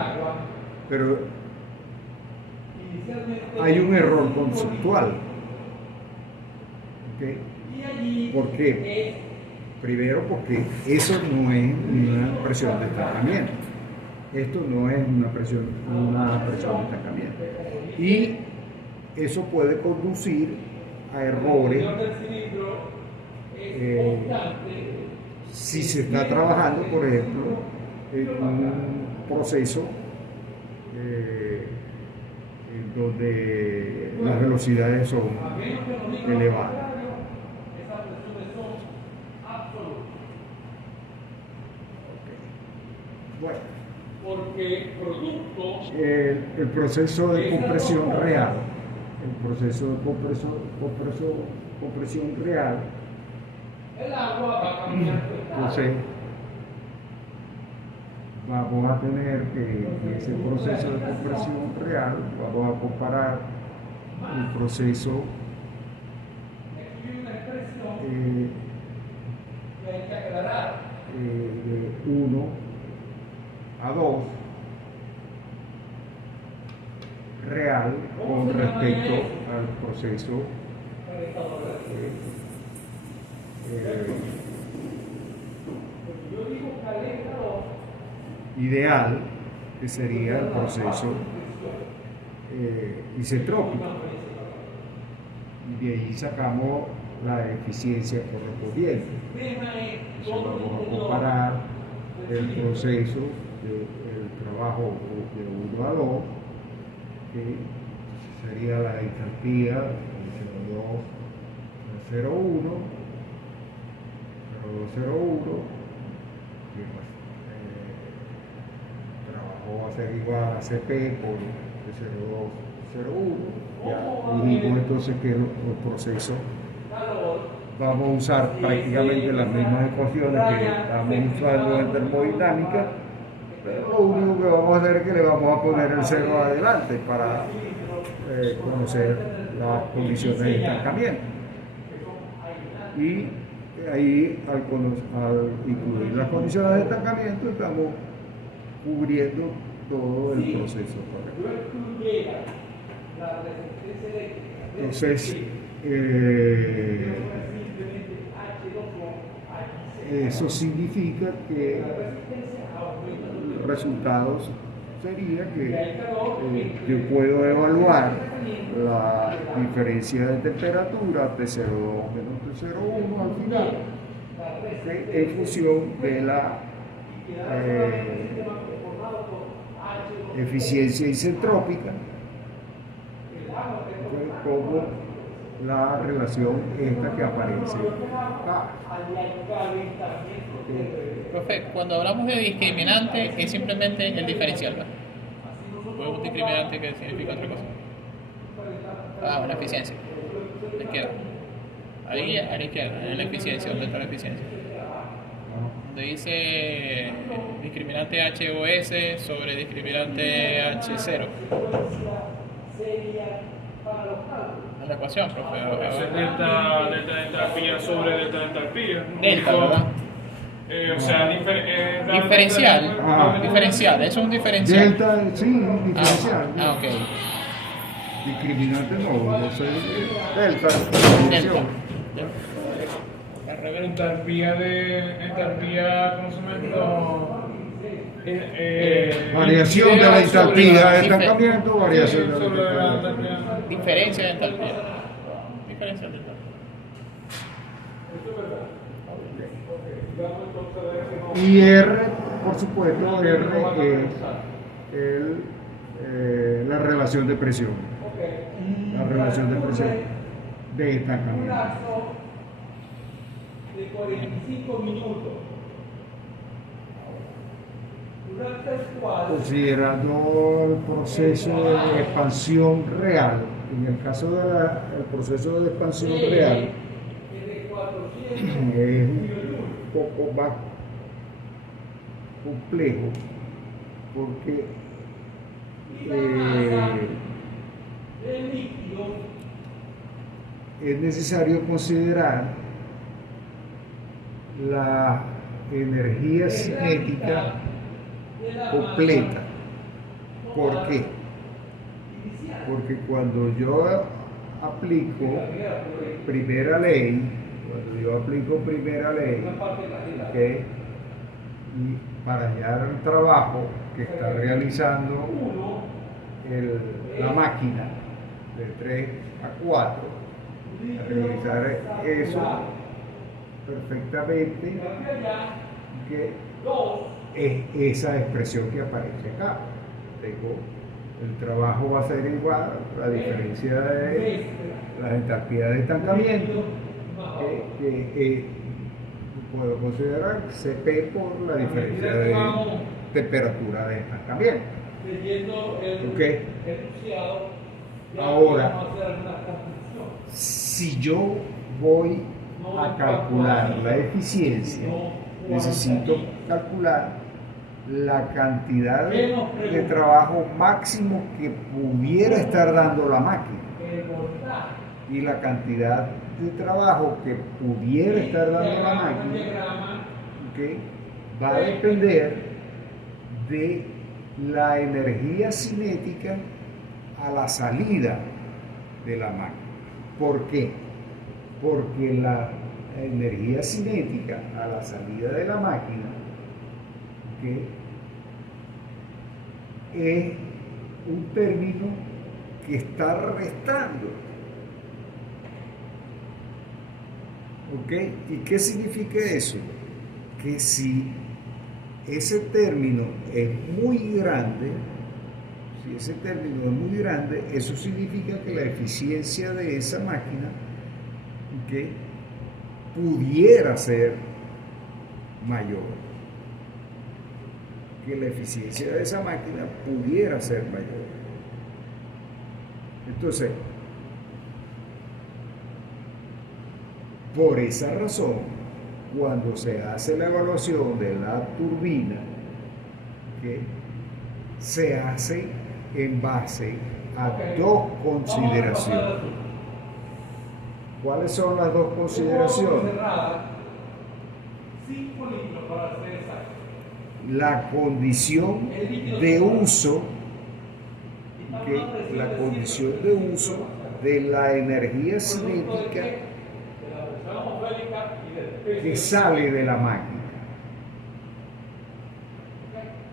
Pero hay un error conceptual. ¿Ok? ¿Por qué? Primero, porque eso no es una presión de estancamiento. Esto no es una presión de estancamiento. Y eso puede conducir a errores si se está trabajando, por ejemplo, en un proceso en donde las velocidades son elevadas. Bueno, porque producto el proceso de compresión real, compresión real, el agua va a cambiar su estado. entonces vamos a tener que ese proceso de compresión real, vamos a comparar el proceso Aquí hay una expresión eh, que hay que aclarar. de 1 a 2 real con respecto al proceso Yo digo calentador. ideal, que sería el proceso isentrópico. Y de ahí sacamos la eficiencia correspondiente. Entonces vamos a comparar el proceso del trabajo de 1 a 2, que sería la entalpía de 0,2 a 0,1, 0,2, 0,1, que el trabajo va a ser igual a CP por 0,2, 0,1. Ya dijimos entonces que los procesos vamos a usar prácticamente las mismas ecuaciones que estamos usando en termodinámica, pero lo único que vamos a hacer es que le vamos a poner el cero adelante para conocer las condiciones de estancamiento. Y ahí, al incluir las condiciones de estancamiento, estamos cubriendo todo el proceso. Entonces, eso significa que el resultado sería que yo puedo evaluar la diferencia de temperatura T02 menos T01 al final en función de la eficiencia isentrópica, como la relación esta que aparece acá. Profe, cuando hablamos de discriminante es simplemente el diferencial, ¿verdad? ¿O es un discriminante que significa otra cosa? Ah, una eficiencia. A la izquierda. Ahí a la izquierda, en la eficiencia, ¿dónde está la eficiencia? Donde dice discriminante HOS sobre discriminante H0. En la ecuación, profe. Entonces, delta de entalpía sobre delta de entalpía. Delta, ¿verdad? O sea, Diferencial. Ah. Diferencial, eso es un diferencial. Delta, sí, diferencial. Ok. Discriminante no, yo soy delta. Delta. Al revés, entalpía, ¿cómo se llama? Variación de la entalpía de estancamiento, variación de sobre la la entalpía. Diferencia de entalpía. Diferencia de entalpía. Y R, por supuesto, R es la relación de presión. La relación de presión de estancamiento. De 45 minutos. durante el cual considerando el proceso de expansión real. En el caso del proceso de expansión real, es de 400 es un poco más complejo porque del líquido es necesario considerar la energía cinética completa. ¿Por qué? Porque cuando yo aplico primera ley, ¿ok? Y para hallar el trabajo que está realizando la máquina de 3 a 4, a realizar eso perfectamente, que es esa expresión que aparece acá. Tengo, el trabajo va a ser igual, la diferencia de las entalpías de estancamiento, que puedo considerar CP por la diferencia de temperatura de estancamiento. leyendo el Ok. enunciado, ya Ahora, podemos hacer alguna transmisión. si yo voy a calcular la eficiencia, necesito calcular la cantidad de trabajo máximo que pudiera estar dando la máquina El voltaje. y la cantidad de trabajo que pudiera estar dando la máquina, Diagrama, ¿ok? Va a depender de la energía cinética a la salida de la máquina. ¿Por qué? Porque la energía cinética a la salida de la máquina, ¿ok?, es un término que está restando. ¿Ok? ¿Y qué significa eso? Que si ese término es muy grande, eso significa que la eficiencia de esa máquina, ¿ok?, pudiera ser mayor. Que la eficiencia de esa máquina pudiera ser mayor. Entonces, por esa razón, cuando se hace la evaluación de la turbina, ¿okay?, se hace en base a dos consideraciones. ¿Cuáles son las dos consideraciones? 5 litros para ser exacto. La condición de uso, ¿okay?, la condición de uso de la energía cinética De la presión atmosférica y del peso. que sale de la máquina.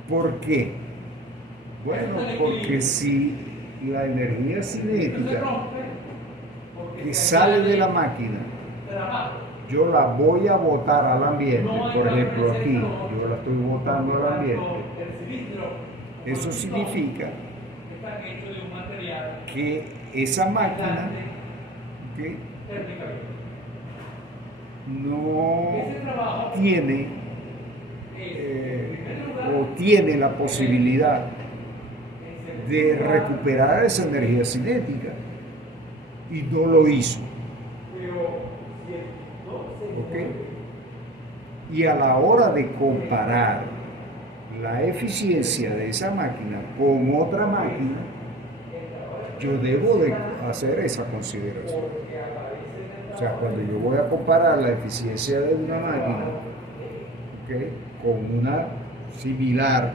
¿Por qué? Bueno, porque si la energía cinética que sale de la máquina yo la voy a botar al ambiente, por ejemplo aquí, yo la estoy botando al ambiente, eso significa Está hecho de un material que esa máquina, ¿okay?, térmicamente. no tiene o tiene la posibilidad de recuperar esa energía cinética y no lo hizo. ¿Ok? Y a la hora de comparar la eficiencia de esa máquina con otra máquina, yo debo de hacer esa consideración. O sea, cuando yo voy a comparar la eficiencia de una máquina, ¿okay?, con una similar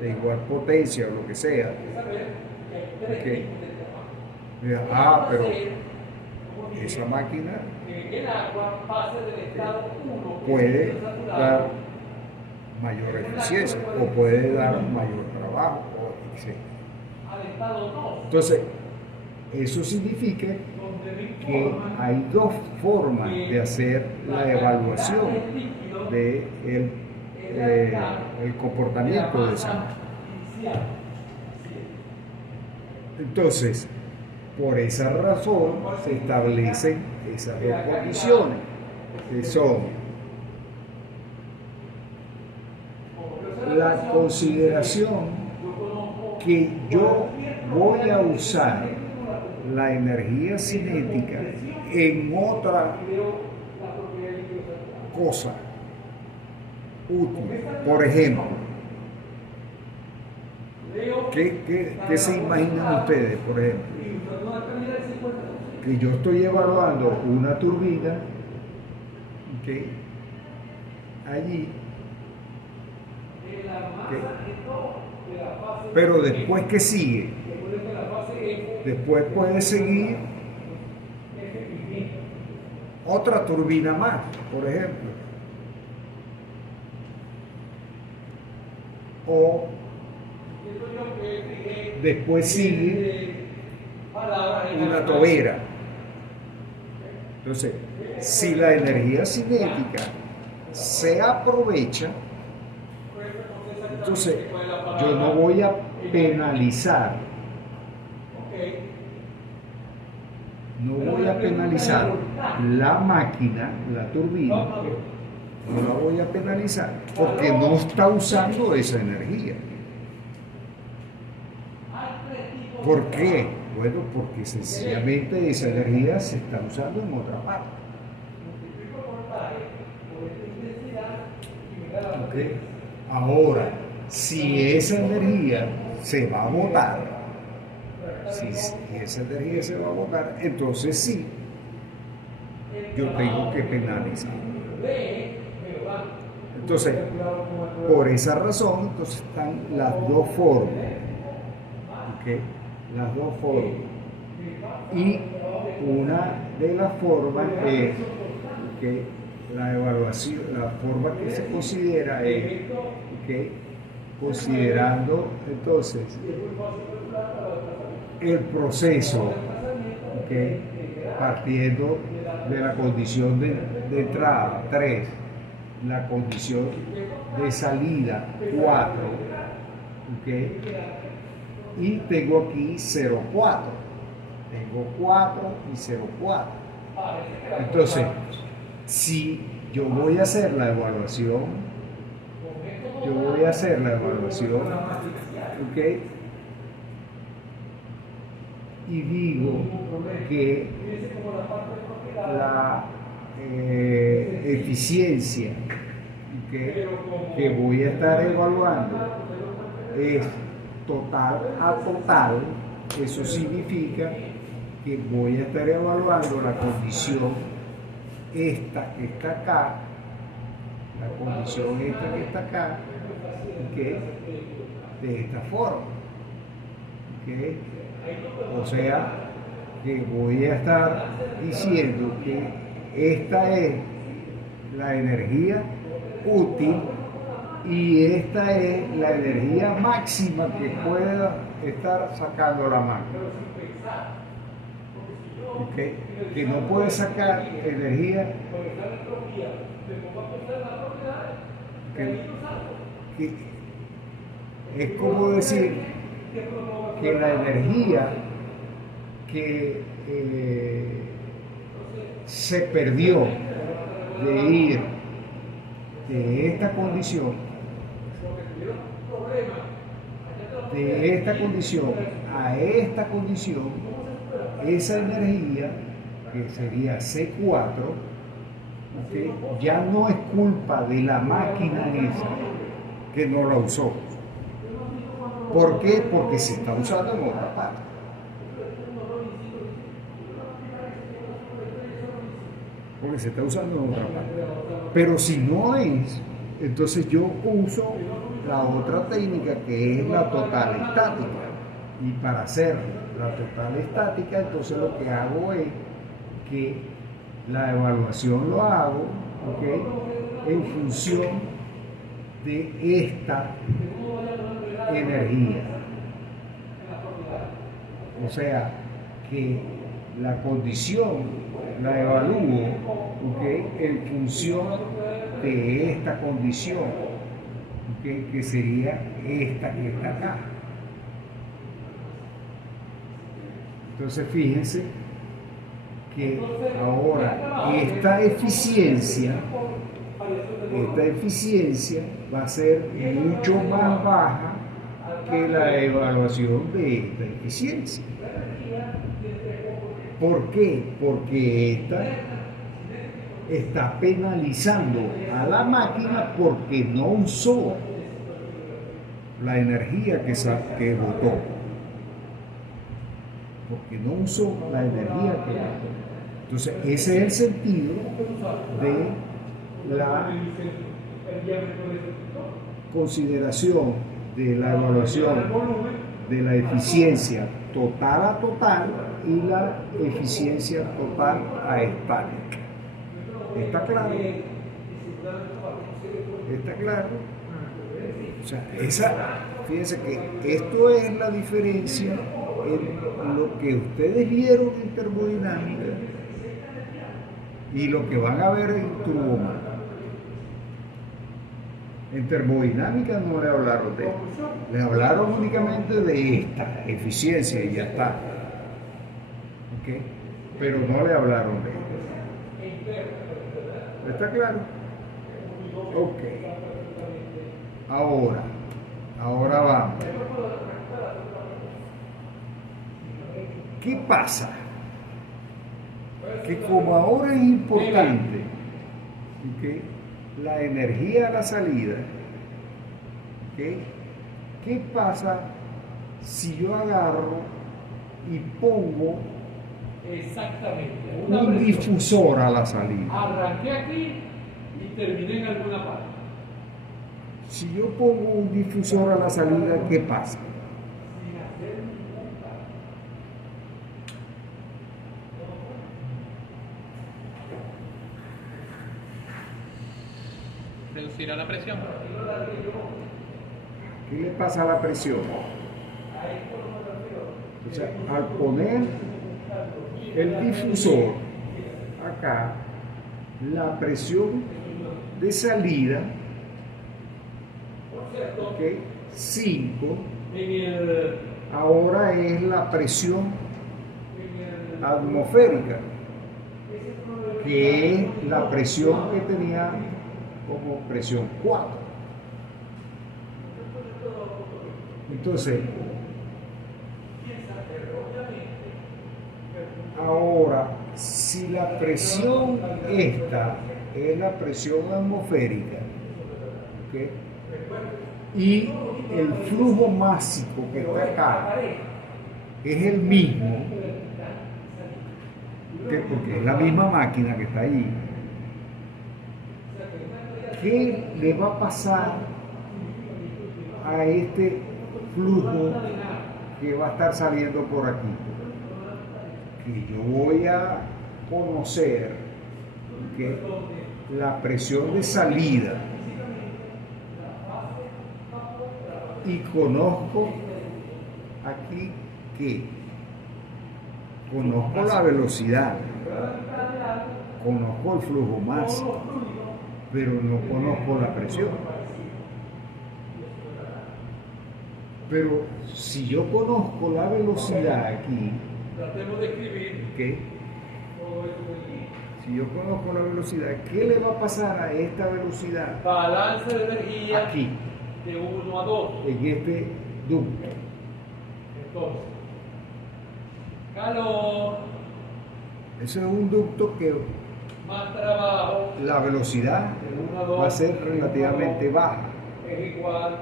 de igual potencia o lo que sea, ¿okay?, pero esa máquina El agua pase del estado 1 puede dar mayor eficiencia o puede dar mayor trabajo, etc. al estado 2. Entonces, eso significa que hay dos formas de hacer la evaluación del el comportamiento de esa máquina. Entonces, por esa razón se establecen esas dos condiciones, que son la consideración que yo voy a usar la energía cinética en otra cosa útil. Por ejemplo, ¿qué se imaginan ustedes, por ejemplo? Que yo estoy evaluando una turbina, ¿ok? Allí, ¿ok? Pero después, ¿qué sigue? Después puede seguir otra turbina más, por ejemplo. O después sigue una tobera. Entonces, si la energía cinética se aprovecha, entonces yo no voy a penalizar, la máquina, la turbina, no la voy a penalizar porque no está usando esa energía. ¿Por qué? Bueno, porque sencillamente esa energía se está usando en otra parte. ¿Okay? Ahora, si esa energía se va a botar, entonces sí, yo tengo que penalizar. Entonces, por esa razón, entonces están las dos formas. ¿Okay? Las dos formas. Y una de las formas es que la evaluación, la forma que se considera es que considerando entonces el proceso, ¿okay? Partiendo de la condición de entrada 3, la condición de salida 4, ¿okay? Y tengo aquí 0,4, tengo 4 y 0,4. Entonces, si yo voy a hacer la evaluación, ¿ok? Y digo que la eficiencia, que voy a estar evaluando es total a total. Eso significa que voy a estar evaluando la condición esta que está acá, la condición esta que está acá, ¿okay? De esta forma, ¿okay? O sea, que voy a estar diciendo que esta es la energía útil y esta es la energía máxima que pueda estar sacando la máquina. ¿Okay? Que no puede sacar energía que es como decir que la energía que se perdió de ir de esta condición a esta condición, esa energía que sería C4, ¿okay? Ya no es culpa de la máquina esa que no la usó. ¿Por qué? Porque se está usando en otra parte. Pero si no es, entonces yo uso la otra técnica que es la total estática. Y para hacer la total estática, entonces lo que hago es que la evaluación lo hago, ¿okay? En función de esta energía. O sea, que la condición la evalúo, ¿okay? En función de esta condición, ¿okay? Que sería esta que está acá. Entonces fíjense que ahora esta eficiencia esta eficiencia va a ser mucho más baja que la evaluación de esta eficiencia. ¿Por qué? Porque esta está penalizando a la máquina porque no usó la energía que botó. Porque no usó la energía que botó. Entonces, ese es el sentido de la consideración de la evaluación de la eficiencia total a total y la eficiencia total a estática. ¿Está claro? ¿Está claro? O sea, fíjense que esto es la diferencia en lo que ustedes vieron en termodinámica y lo que van a ver en turbomática. En termodinámica no le hablaron de esto, le hablaron únicamente de esta eficiencia y ya está. ¿Okay? Pero no le hablaron de esto. ¿Está claro? Ok. Ahora vamos. ¿Qué pasa? Que como ahora es importante, ¿okay?, la energía a la salida, ¿okay?, ¿qué pasa si yo agarro y pongo Exactamente. un difusor a la salida? Arranqué aquí y terminé en alguna parte. Si yo pongo un difusor a la salida, ¿qué pasa? Reducirá la presión. ¿Qué le pasa a la presión? O sea, al poner el difusor acá, la presión de salida, ¿okay?, 5, ahora es la presión atmosférica, que es la presión que tenía como presión 4. Entonces, ahora, si la presión esta es la presión atmosférica, ¿okay?, y el flujo másico que está acá es el mismo, porque es la misma máquina que está ahí, ¿qué le va a pasar a este flujo que va a estar saliendo por aquí? Que yo voy a conocer que la presión de salida y conozco aquí que conozco la velocidad, conozco el flujo máximo, pero no conozco la presión. Pero si yo conozco la velocidad aquí, Tratemos de escribir ¿okay?, todo esto aquí. si yo conozco la velocidad, ¿qué le va a pasar a esta velocidad Balance de energía aquí, de 1 a 2. en este ducto? Entonces, calor, Eso es un ducto que más trabajo, la velocidad va a ser relativamente baja. es igual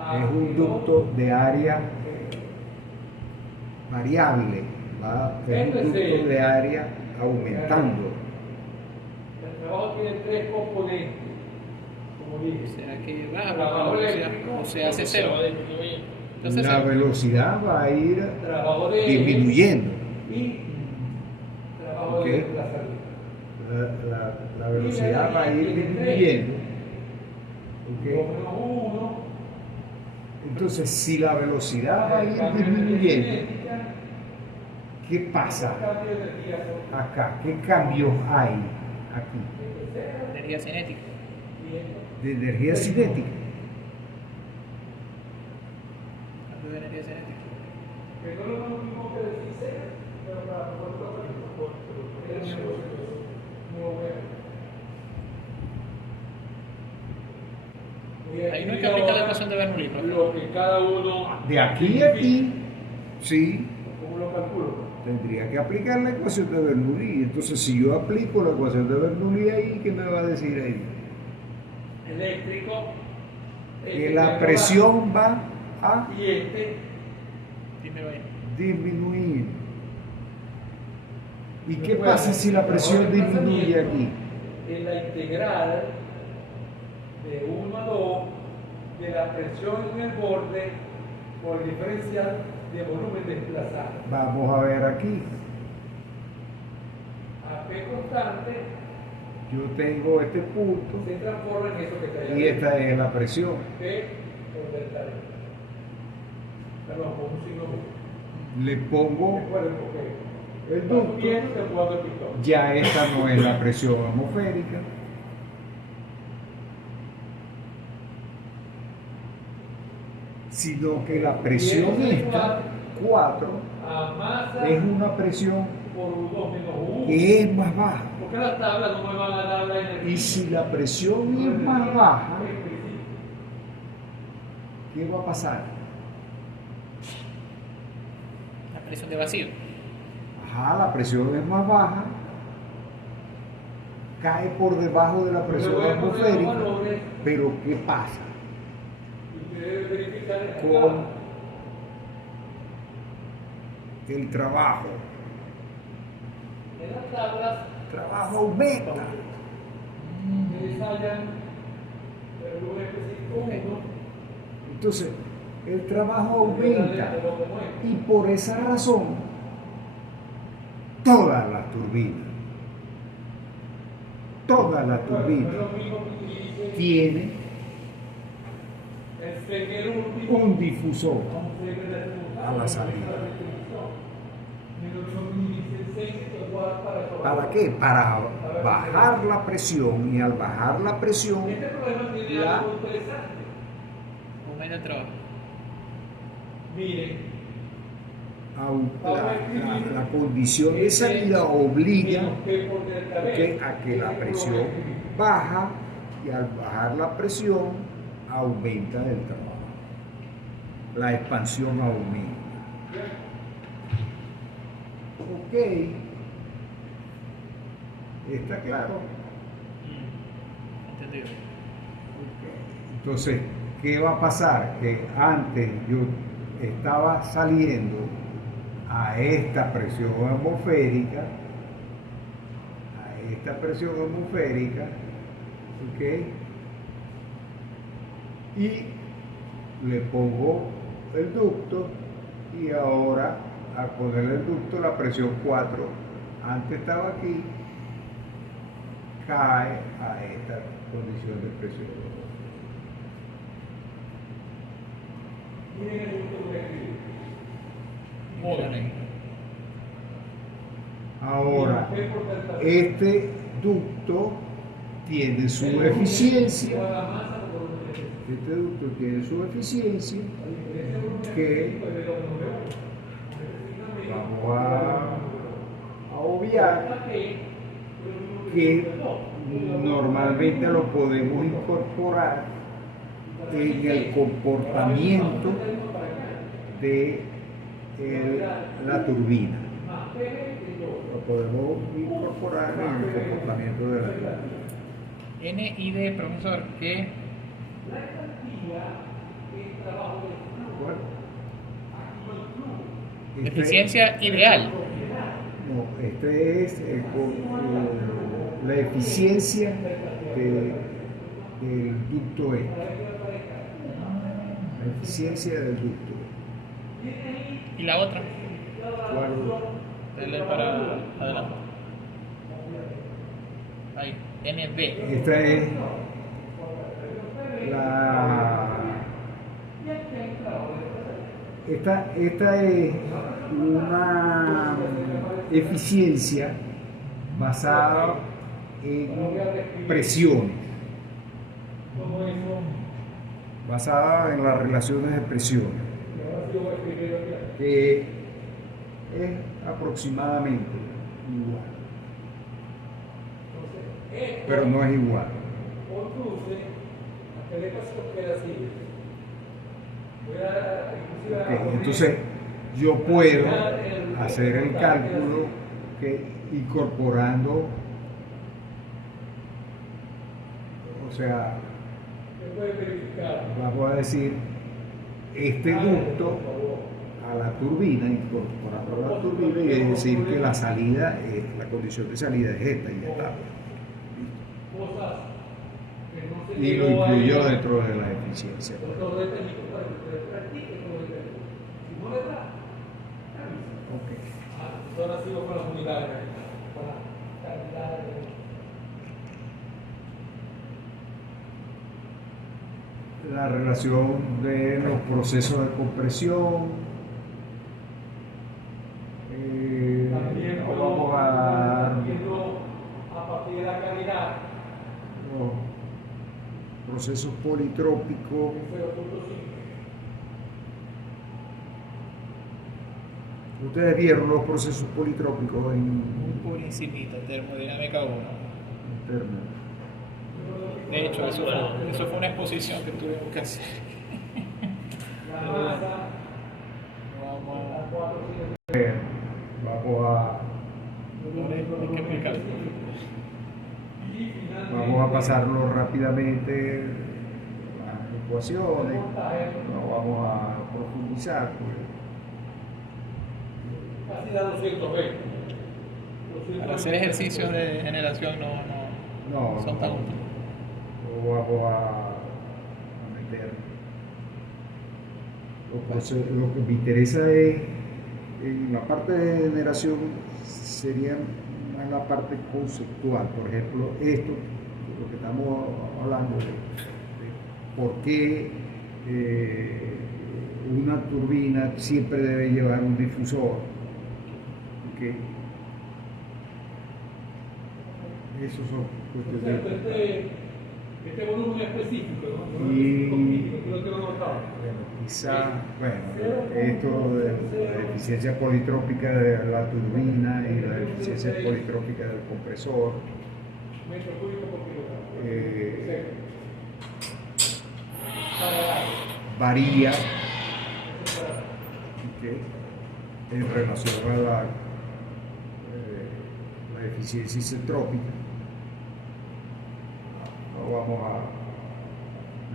a Es un ducto de área variable, es un ducto de área aumentando. El trabajo tiene 3 componentes, como dije. ¿Será que baja la velocidad o se hace cero? Entonces, La velocidad va a ir Trabajo de disminuyendo. y trabajo Ok. de la salida. La velocidad va a ir disminuyendo. Ok. 1, Entonces, si la velocidad va a ir disminuyendo, ¿qué pasa acá? ¿Qué cambios hay aquí energía cinética. de energía cinética? Cambio de energía cinética. que no lo mismo que decir cero, pero para nosotros Ahí no hay que aplicar la ecuación de Bernoulli, profe. Lo que cada uno. De aquí a aquí, sí, ¿Cómo lo calculo? tendría que aplicar la ecuación de Bernoulli. Entonces, si yo aplico la ecuación de Bernoulli ahí, ¿qué me va a decir ahí? Eléctrico. Que la presión va a Y este. Dímelo ahí. disminuir. ¿Y qué pasa si la presión disminuye aquí? En la integral de 1 a 2 de la presión en el borde por el diferencial de volumen desplazado. Vamos a ver aquí. A P constante Yo tengo este punto se transforma en eso que está ahí. y esta es la presión. P por delta D. Perdón, con un signo menos. Le pongo Recuerden, porque el está ducto. subiendo y después otro pistón. Ya esta no es la presión atmosférica. Sino que la presión esta, 4, A masa es una presión por U2 menos U. que es más baja. Porque las tablas no me van a dar la energía. Y si la presión es más baja, ¿qué va a pasar? La presión de vacío. Ajá, la presión es más baja, cae por debajo de la presión atmosférica, pero ¿qué pasa Ustedes verifican con el trabajo? en las tablas El trabajo aumenta. ustedes hallan el lugar específico 1. Entonces, el trabajo aumenta y por esa razón todas las turbinas tienen un difusor a la salida. ¿Para qué? Para bajar la presión, y al bajar la presión, Este problema tiene la, algo interesante. Aumenta el trabajo. Miren, la condición de salida obliga menos P por delta B. a que la presión baja, y al bajar la presión aumenta el trabajo. La expansión aumenta. Ok. ¿Está claro? Entendido. Entonces, ¿qué va a pasar? Que antes yo estaba saliendo a esta presión atmosférica, ¿ok? Y le pongo el ducto, y ahora al poner el ducto la presión 4, antes estaba aquí, cae a esta condición de presión. Miren el punto que escribí. Órale. Ahora, este ducto tiene su eficiencia. Este ducto tiene su eficiencia que vamos a obviar, que normalmente lo podemos incorporar en el comportamiento de la turbina. Lo podemos incorporar en el comportamiento de la turbina. N y D, profesor, ¿qué? Bueno, Eficiencia ideal. No, este es la eficiencia del ducto este. La eficiencia del ducto. ¿Y la otra? ¿Cuál? Dale para adelante. Ahí, NB. Esta es esta es una eficiencia basada en presiones, basada en las relaciones de presiones, que es aproximadamente igual, pero no es igual. El ecuación queda así. Voy a, inclusive, a Ok, poner- entonces yo puedo hacer el cálculo que incorporando, o sea, se puede verificar. vamos a decir, este ducto a la turbina, incorporando a la turbina, y es decir que la salida, la condición de salida es esta y ya está. Cosas que no se Y lo llegó a incluyo ella. dentro de la eficiencia. Todo este técnico para que usted practique todo el técnico. Si no le da, avisa. Ok. Ahora sigo con las unidades. Para calidad de- La relación de los procesos de compresión. También No puedo vamos a viendo a partir de la calidad los procesos politrópicos. 0.5. Ustedes vieron los procesos politrópicos en Un por encimita, termodinámica 1. termo. De hecho, eso fue una exposición que tuvimos que hacer. La masa, Vamos la 4 Vamos a, hay que explicarlo. y finalmente vamos a pasarlo rápidamente las ecuaciones. No vamos a profundizar. Pues. casi da 220. Para hacer ejercicios de generación no son tan útiles. No vamos a meter. Lo que me interesa es, en la parte de generación, sería más la parte conceptual. Por ejemplo, esto, lo que estamos hablando de por qué una turbina siempre debe llevar un difusor. ¿Ok? Esos son cuestiones. Este volumen específico, ¿no? Y- Yo lo tengo anotado. Quizá, esto de la eficiencia politrópica de la turbina y la eficiencia politrópica del compresor, Metro cúbico por kilogramo. eh, Para varía, ¿ok? En relación a la eficiencia isentrópica. No vamos a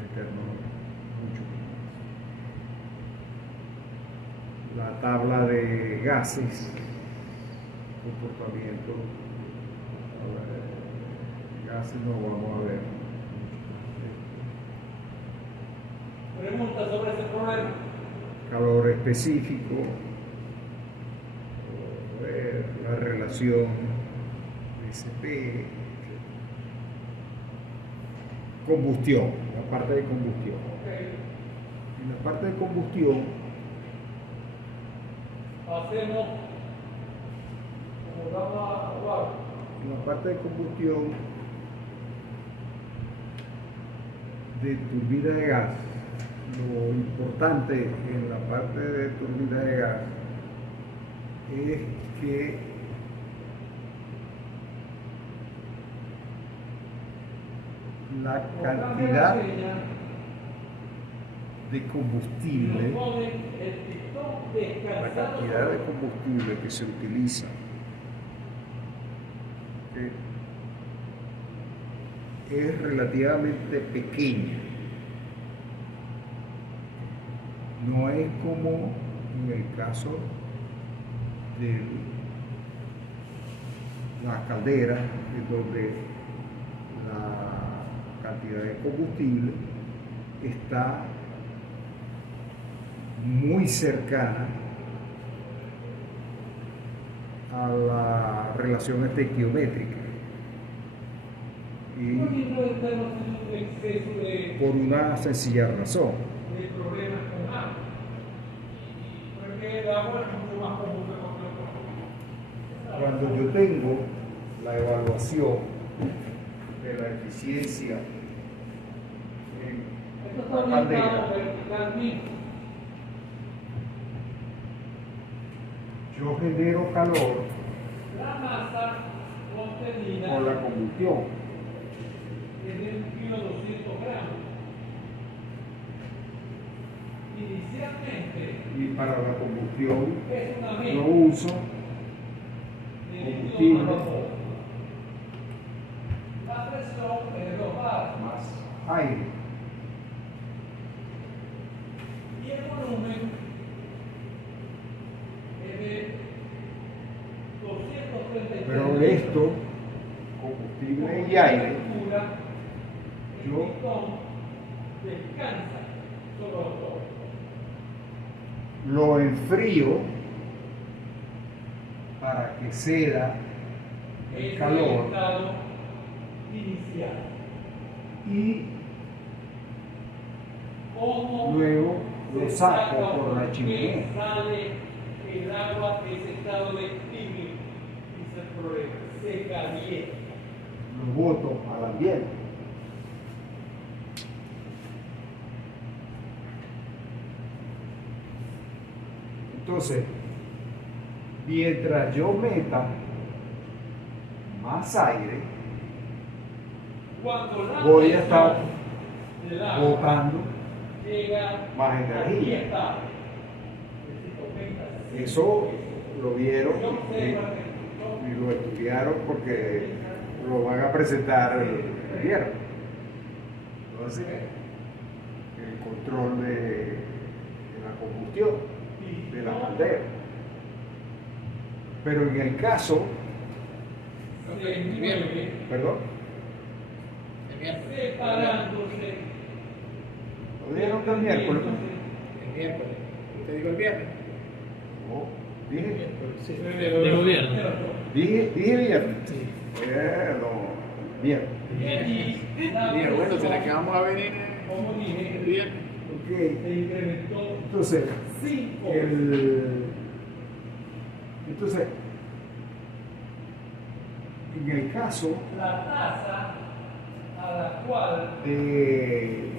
meternos mucho. La tabla de gases, comportamiento de gases, no vamos a ver. preguntas sobre ese problema. Calor específico, la relación SP, combustión, la parte de combustión. En la parte de combustión, Hacemos como vamos a jugar. en la parte de combustión de turbina de gas, lo importante en la parte de turbina de gas es que la cantidad de combustible, la cantidad de combustible que se utiliza, es relativamente pequeña. No es como en el caso de la caldera, en donde la cantidad de combustible está muy cercana a la relación estequiométrica. Y por una sencilla razón. Problemas con agua. Porque el agua es mucho más común que cualquier otra. Cuando yo tengo la evaluación de la eficiencia Esto en está la orientado caldera, verticalmente. yo genero calor La masa contenida con la combustión. es de 1 kilo 200 gramos. y para la combustión es una yo mezcla uso de líquido combustible más vapor. La presión es de 2 bares más aire. y el volumen es de 233. Pero esto, combustible y aire, el yo- pistón descansa sobre los dos. lo enfrío para que ceda el Es el calor estado inicial. y ¿Cómo luego lo se saco saca por o la qué chimenea. sale el agua de ese estado de tibio? Dice el problema, se calienta. Lo boto al ambiente. Entonces, mientras yo meta más aire, Cuando la voy a estar presión del agua botando llega más a energía. 10 bares. Es decir, Eso lo vieron yo sé, y lo estudiaron porque lo van a presentar el viernes. Entonces, el control de la combustión, de la caldera. Pero en el caso, se mueve perdón, El miércoles. separándose. lo dijeron que el miércoles. El miércoles. ¿Te digo el viernes? No, dije, Sí. Digo viernes. dije viernes. Sí. No, viernes. Y la Mira, bueno, ¿será que presión, vamos a venir como el dije, viernes? Ok, se incrementó entonces, 5. entonces, en el caso La tasa a la cual de,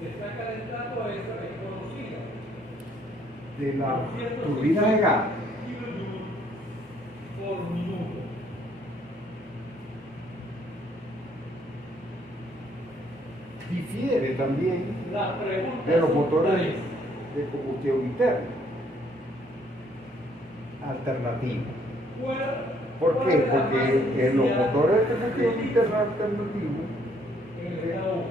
se está calentando eso es conocida. de la turbina de gas, Kilojoule por minuto. difiere también La pregunta de los son motores tres. de combustión interna alternativa. ¿Por ¿Cuál qué? es la más Porque en los eficiente motores de combustión interna alternativa, en el estado 1?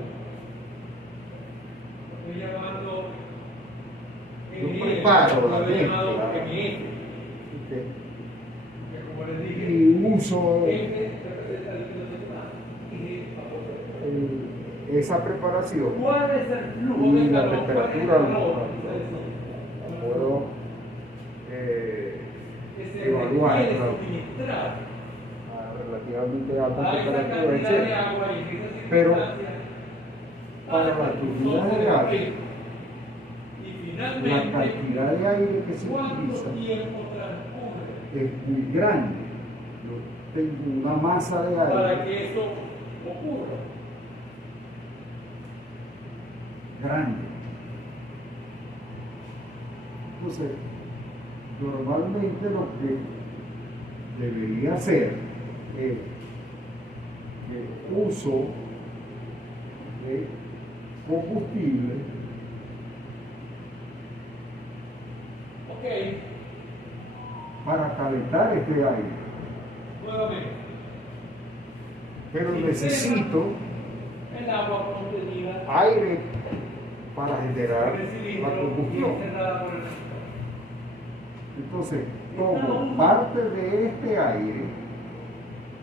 Estoy llamando yo NL, preparo la lo he llamado mezcla, MF, ok, que como les dije, y uso F representa el líquido natural y G vapor. esa preparación, ¿Cuál es el flujo y de la calor? temperatura ¿Cuál es el calor? la puedo Que se evaluar, requiere claro, suministrar a relativamente alta a esa temperatura, cantidad de etc. agua y en esa Pero, circunstancia para la que el turbina impulsor de se gas, despegue. Y la finalmente, cantidad de aire que se ¿cuánto utiliza tiempo transcurre es muy grande. Yo tengo una masa de para aire que eso ocurra? grande. Entonces, normalmente lo que debería hacer es que uso de combustible Ok, para calentar este aire, nuevamente, pero necesito el agua contenida aire para generar en el la cilindro y combustión. encerrada por el Entonces, tomo parte de este aire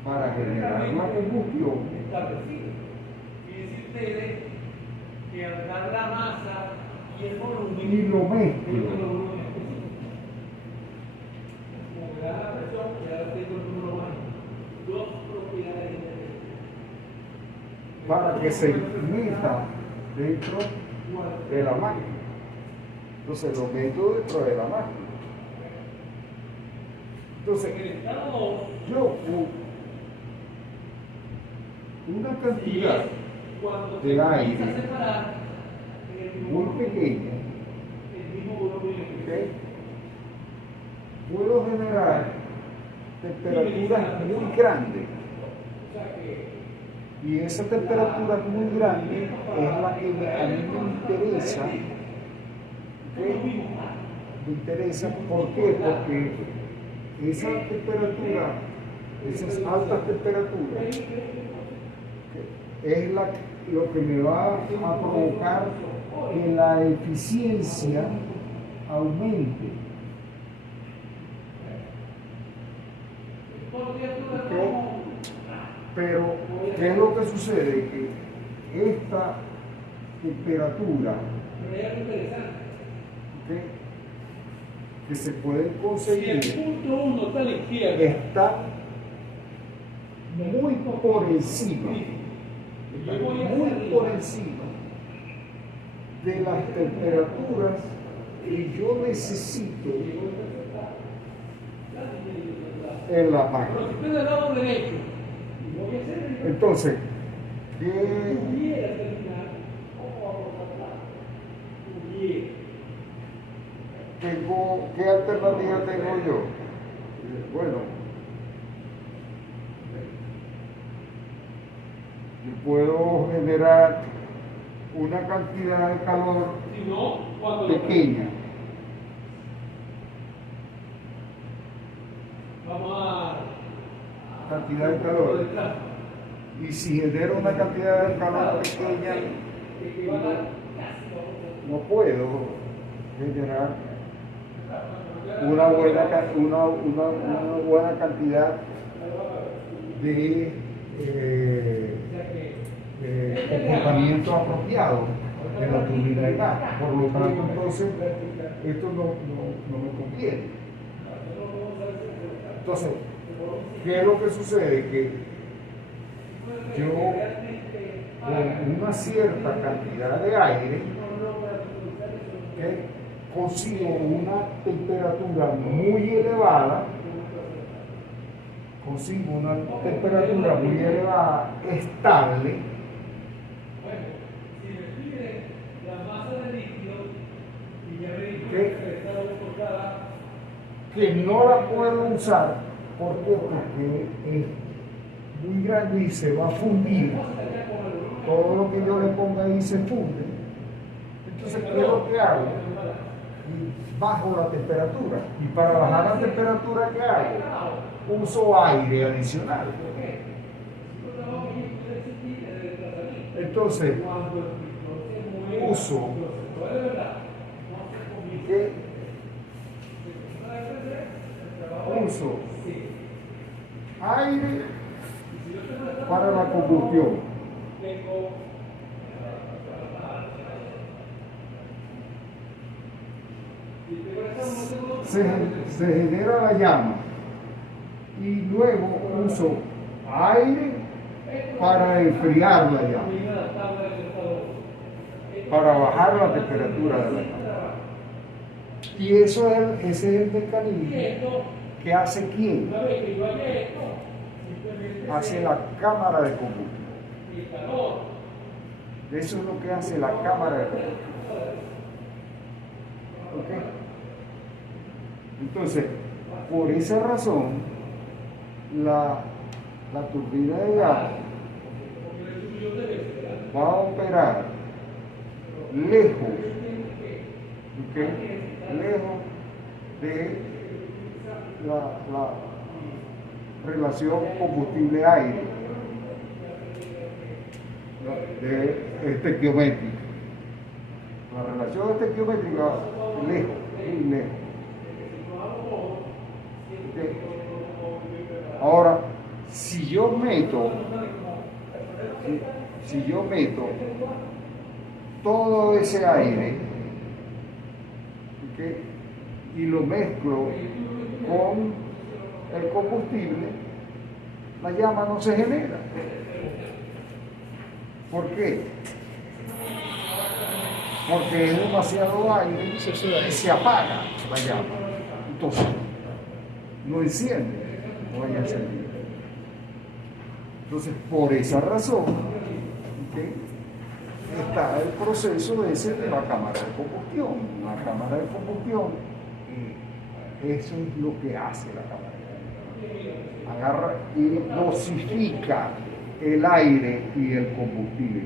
para generar la combustión establecido. Fíjense ustedes que al dar la masa y el volumen, y lo el mezclo. volumen específico. Como me da la presión, ya la tengo el número más. Dos propiedades diferentes. para que se meta dentro de la máquina. Entonces lo meto dentro de la máquina. Entonces, En el estado 2, yo una si cantidad es cuando de se aire comienza a separar el muy pequeña, mismo volumen. ¿ok? Puedo generar temperaturas muy grandes. O sea que Y esa temperatura muy grande es la que a mí me interesa, ¿ok? me interesa. ¿Por qué? Porque esa temperatura, esas altas temperaturas, es lo que me va a provocar que la eficiencia aumente. ¿Ok? Pero, ¿qué es lo que sucede? Que esta temperatura, ¿ok?, que se pueden Si conseguir, el punto 1 está a la izquierda, está muy por encima, muy por encima de las temperaturas que yo necesito en la máquina. pero si estoy del lado derecho, Entonces, ¿qué pudiera terminar, qué alternativa tengo yo? Bueno, yo puedo generar una cantidad de calor si no, cuando pequeña. vamos a Cantidad de calor. Y si genero una cantidad de calor pequeña, no puedo generar una buena cantidad de comportamiento apropiado de la turbina de gas. Por lo tanto, entonces, esto no me conviene. Entonces, ¿qué es lo que sucede? Que yo, con una cierta cantidad de aire, consigo una temperatura muy elevada, estable, si me pide la masa de líquido y ya me dijo que está por cada que no la puedo usar. ¿Por qué? Porque es muy grande y se va a fundir. Todo lo que yo le ponga ahí se funde. Entonces, ¿qué es lo que hago? Bajo la temperatura. Y para bajar la temperatura, ¿qué hago? Uso aire adicional. Entonces, uso aire para la combustión. Se genera la llama y luego uso aire para enfriar la llama, para bajar la temperatura de la llama. Y ese es el mecanismo que hace ¿quién? Hace la cámara de combustión. Eso es lo que hace la cámara de combustión. ¿Ok? Entonces, por esa razón, la turbina de gas va a operar lejos, ¿ok?, lejos de la relación combustible-aire de estequiométrica. La relación estequiométrica lejos, muy lejos. ¿Okay? Ahora, si yo meto todo ese aire, ¿okay?, y lo mezclo con el combustible, la llama no se genera. ¿Por qué? Porque es demasiado aire y se apaga la llama. Entonces, no enciende, no vaya a encender. Entonces, por esa razón, ¿okay?, está el proceso ese de la cámara de combustión. La cámara de combustión, eso es lo que hace la cámara de combustión. Agarra y dosifica el aire y el combustible.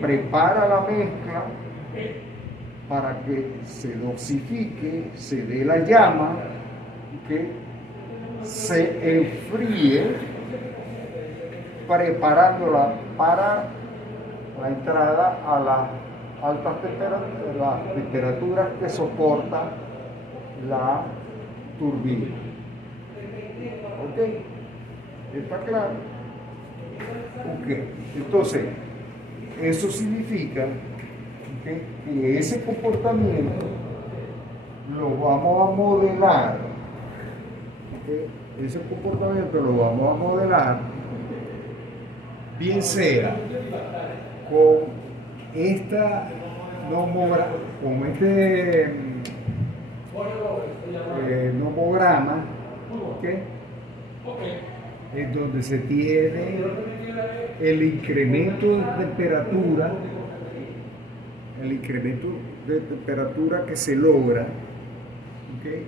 Prepara la mezcla para que se dosifique, se dé la llama, que se enfríe, preparándola para la entrada a las altas temperaturas, las temperaturas que soporta la turbina. ¿Ok? ¿Está claro? Ok. Entonces, eso significa que ese comportamiento lo vamos a modelar. ¿Ok? Ese comportamiento lo vamos a modelar, bien sea con esta con este nomograma, ¿okay? En donde se tiene el incremento de temperatura que se logra, ¿okay?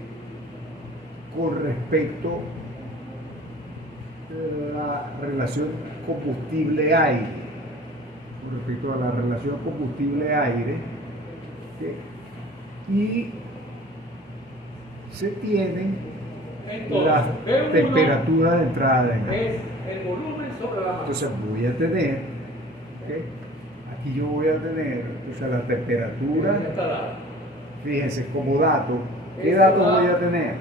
Con respecto a la relación combustible-aire. Con respecto a la relación combustible-aire, ¿okay? Y se tienen las temperaturas de entrada de gas. Es el volumen sobre la masa. Entonces voy a tener, ¿okay? Aquí yo voy a tener, o sea, la temperatura, fíjense como dato, ¿qué dato voy a tener?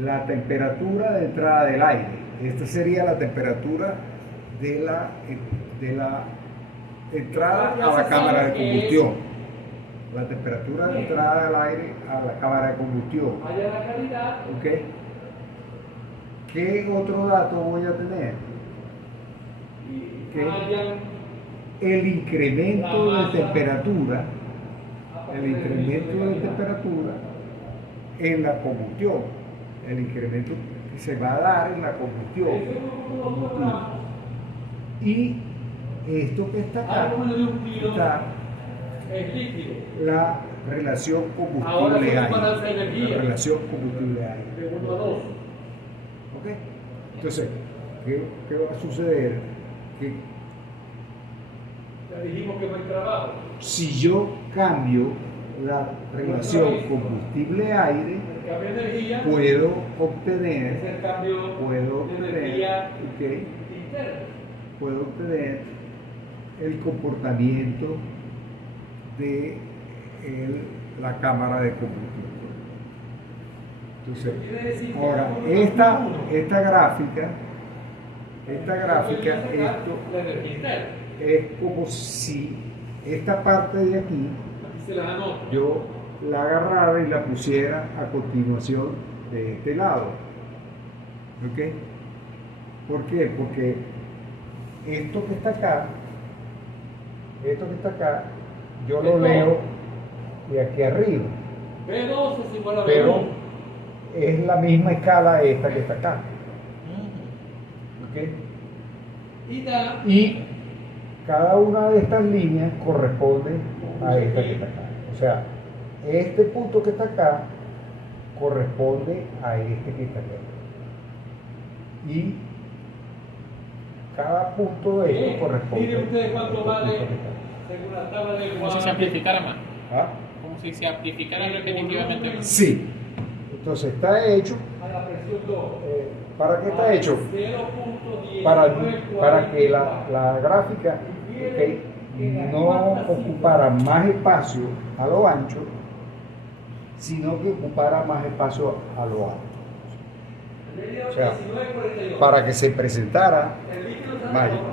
La temperatura de entrada del aire. Esta sería la temperatura de la entrada a la cámara de combustión. La temperatura de entrada del aire a la cámara de combustión. ¿Ok? ¿Qué otro dato voy a tener? El incremento de temperatura, en la combustión, el incremento que se va a dar en la combustión. Y esto que está acá está la relación combustible-aire. La relación combustible-aire. ¿Ok? Entonces, ¿qué va a suceder? Que Ya dijimos que no hay trabajo. si yo cambio la relación combustible-aire, puedo obtener el comportamiento de la cámara de combustión. Entonces, ahora, esta gráfica, esto es como si esta parte de aquí yo la agarrara y la pusiera a continuación de este lado. ¿Ok? ¿Por qué? Porque esto que está acá, yo lo leo de aquí arriba. B2 es igual a B1. Pero es la misma escala esta que está acá. ¿Ok? Y cada una de estas líneas corresponde a esta que está acá. O sea, este punto que está acá corresponde a este que está acá. Y cada punto de esto corresponde Miren ustedes a este cuánto punto vale que está acá. según la tabla del Como si se amplificara más. ¿Ah? Como si se amplificara repetitivamente más. Sí. Entonces está hecho. a la presión 2. ¿Para qué está hecho? 0.10. Para que la gráfica, ¿okay?, no ocupara más espacio a lo ancho, sino que ocupara más espacio a lo alto. O sea, para que se presentara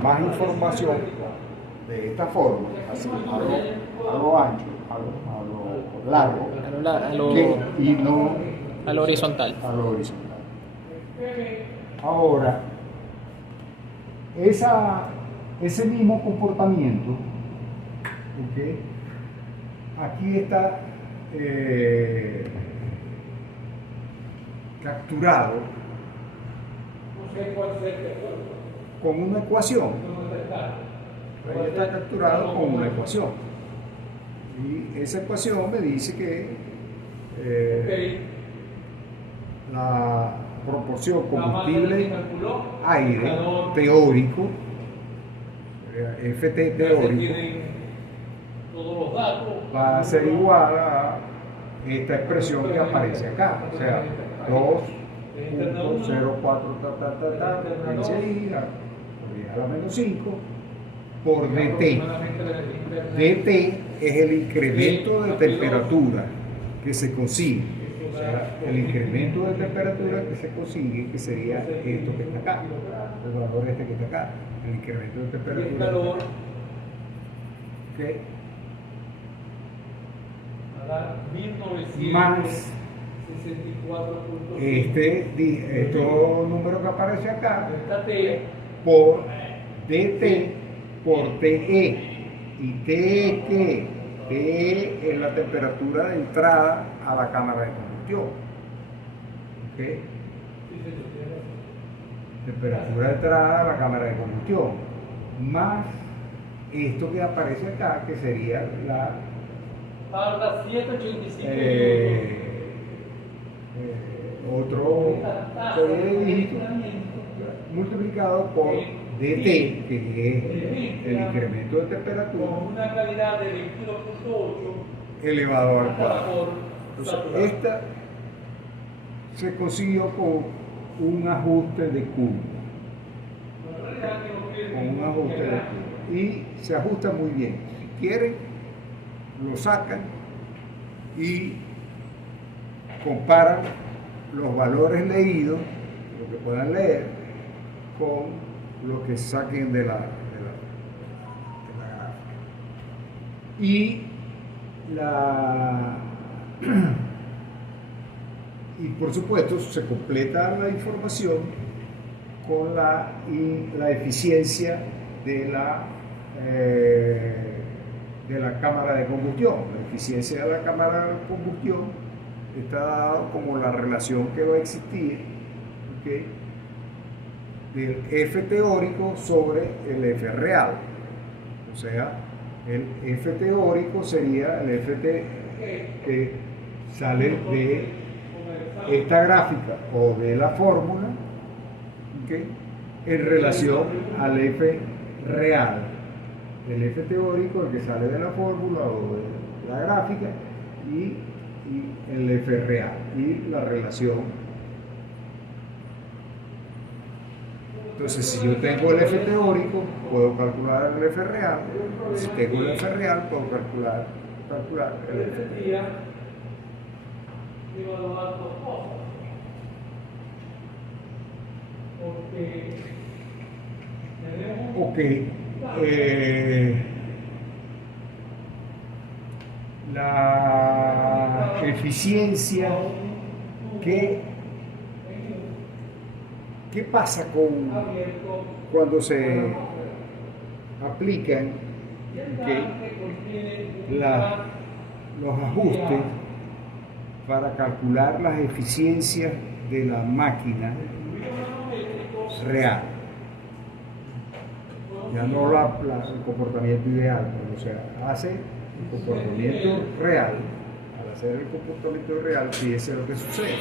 más información de esta forma, así, a lo ancho, a lo largo, y no a lo horizontal. a lo horizontal. Ahora, ese mismo comportamiento, ¿okay?, aquí está capturado con una ecuación. Ahí está capturado con una ecuación. Y esa ecuación me dice que la proporción combustible-aire teórico, FT teórico, todos los datos. va a ser igual a esta expresión que aparece acá, o sea, 2.04 enseguida, a la menos 5 por dt. dt es el incremento de temperatura que se consigue, o sea, el incremento de temperatura que se consigue, que sería esto que está acá, el valor este que está acá, el incremento de Y el temperatura. calor ¿Ok? va a dar 1964.5. Más estos números que aparece acá Esta T por dt por TE. ¿Y TE qué? TE es la temperatura de entrada a la cámara de combustión. ¿Ok? Temperatura de entrada a la cámara de combustión. Más esto que aparece acá, que sería la tarda 785 otro serie de dígitos multiplicado por dt, que es el incremento de temperatura, con una calidad de 22.8 elevado al cuadrado. por Entonces, esta se consiguió con un ajuste de curva. Con un ajuste de curva. Y se ajusta muy bien. Si quieren, lo sacan y comparan los valores leídos, lo que puedan leer, con lo que saquen de la gráfica. Y y por supuesto se completa la información con la eficiencia de la cámara de combustión. La eficiencia de la cámara de combustión está dado como la relación que va a existir, ¿okay?, del F teórico sobre el F real. O sea, el F teórico sería el F que sale de esta gráfica o de la fórmula, ¿okay?, en relación al F real. El F teórico, el que sale de la fórmula o de la gráfica, y el F real, y la relación. Entonces, si yo tengo el F teórico, puedo calcular el F real. Si tengo el F real, puedo calcular el F teórico. día de evaluar dos cosas. Porque tenemos un Ok. La eficiencia, ¿qué pasa abierto cuando se aplican, y okay, contiene los ajustes para calcular las eficiencias de la máquina real? Ya no el comportamiento ideal, pero, o sea, hace el comportamiento real. Al hacer el comportamiento real, fíjese lo que sucede.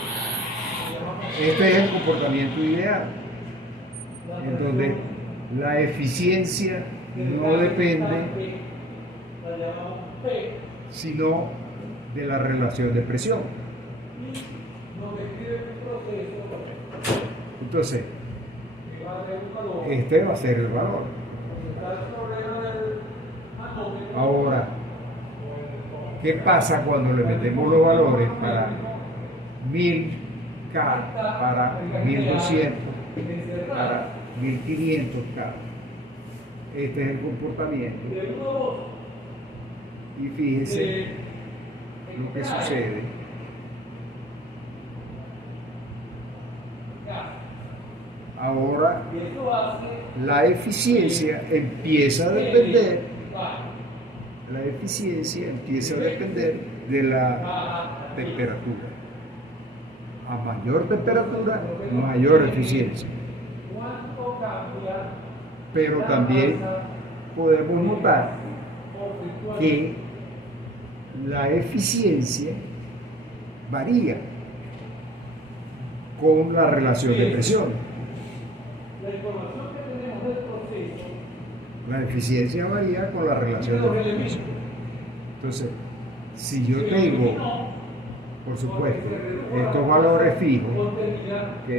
Este es el comportamiento ideal, en donde la eficiencia no depende sino de la relación de presión. Entonces, este va a ser el valor. Ahora, ¿qué pasa cuando le metemos los valores para 1000K, para 1200, para 1500K? Este es el comportamiento. Y fíjense lo que sucede. Ahora, la eficiencia empieza a depender. La eficiencia empieza a depender de la temperatura. A mayor temperatura, mayor eficiencia. Pero también podemos notar que la eficiencia varía con la relación de presión. La información que tenemos del proceso La eficiencia varía con la relación de presión. Entonces, si yo tengo, por supuesto, estos valores fijos, ¿ok?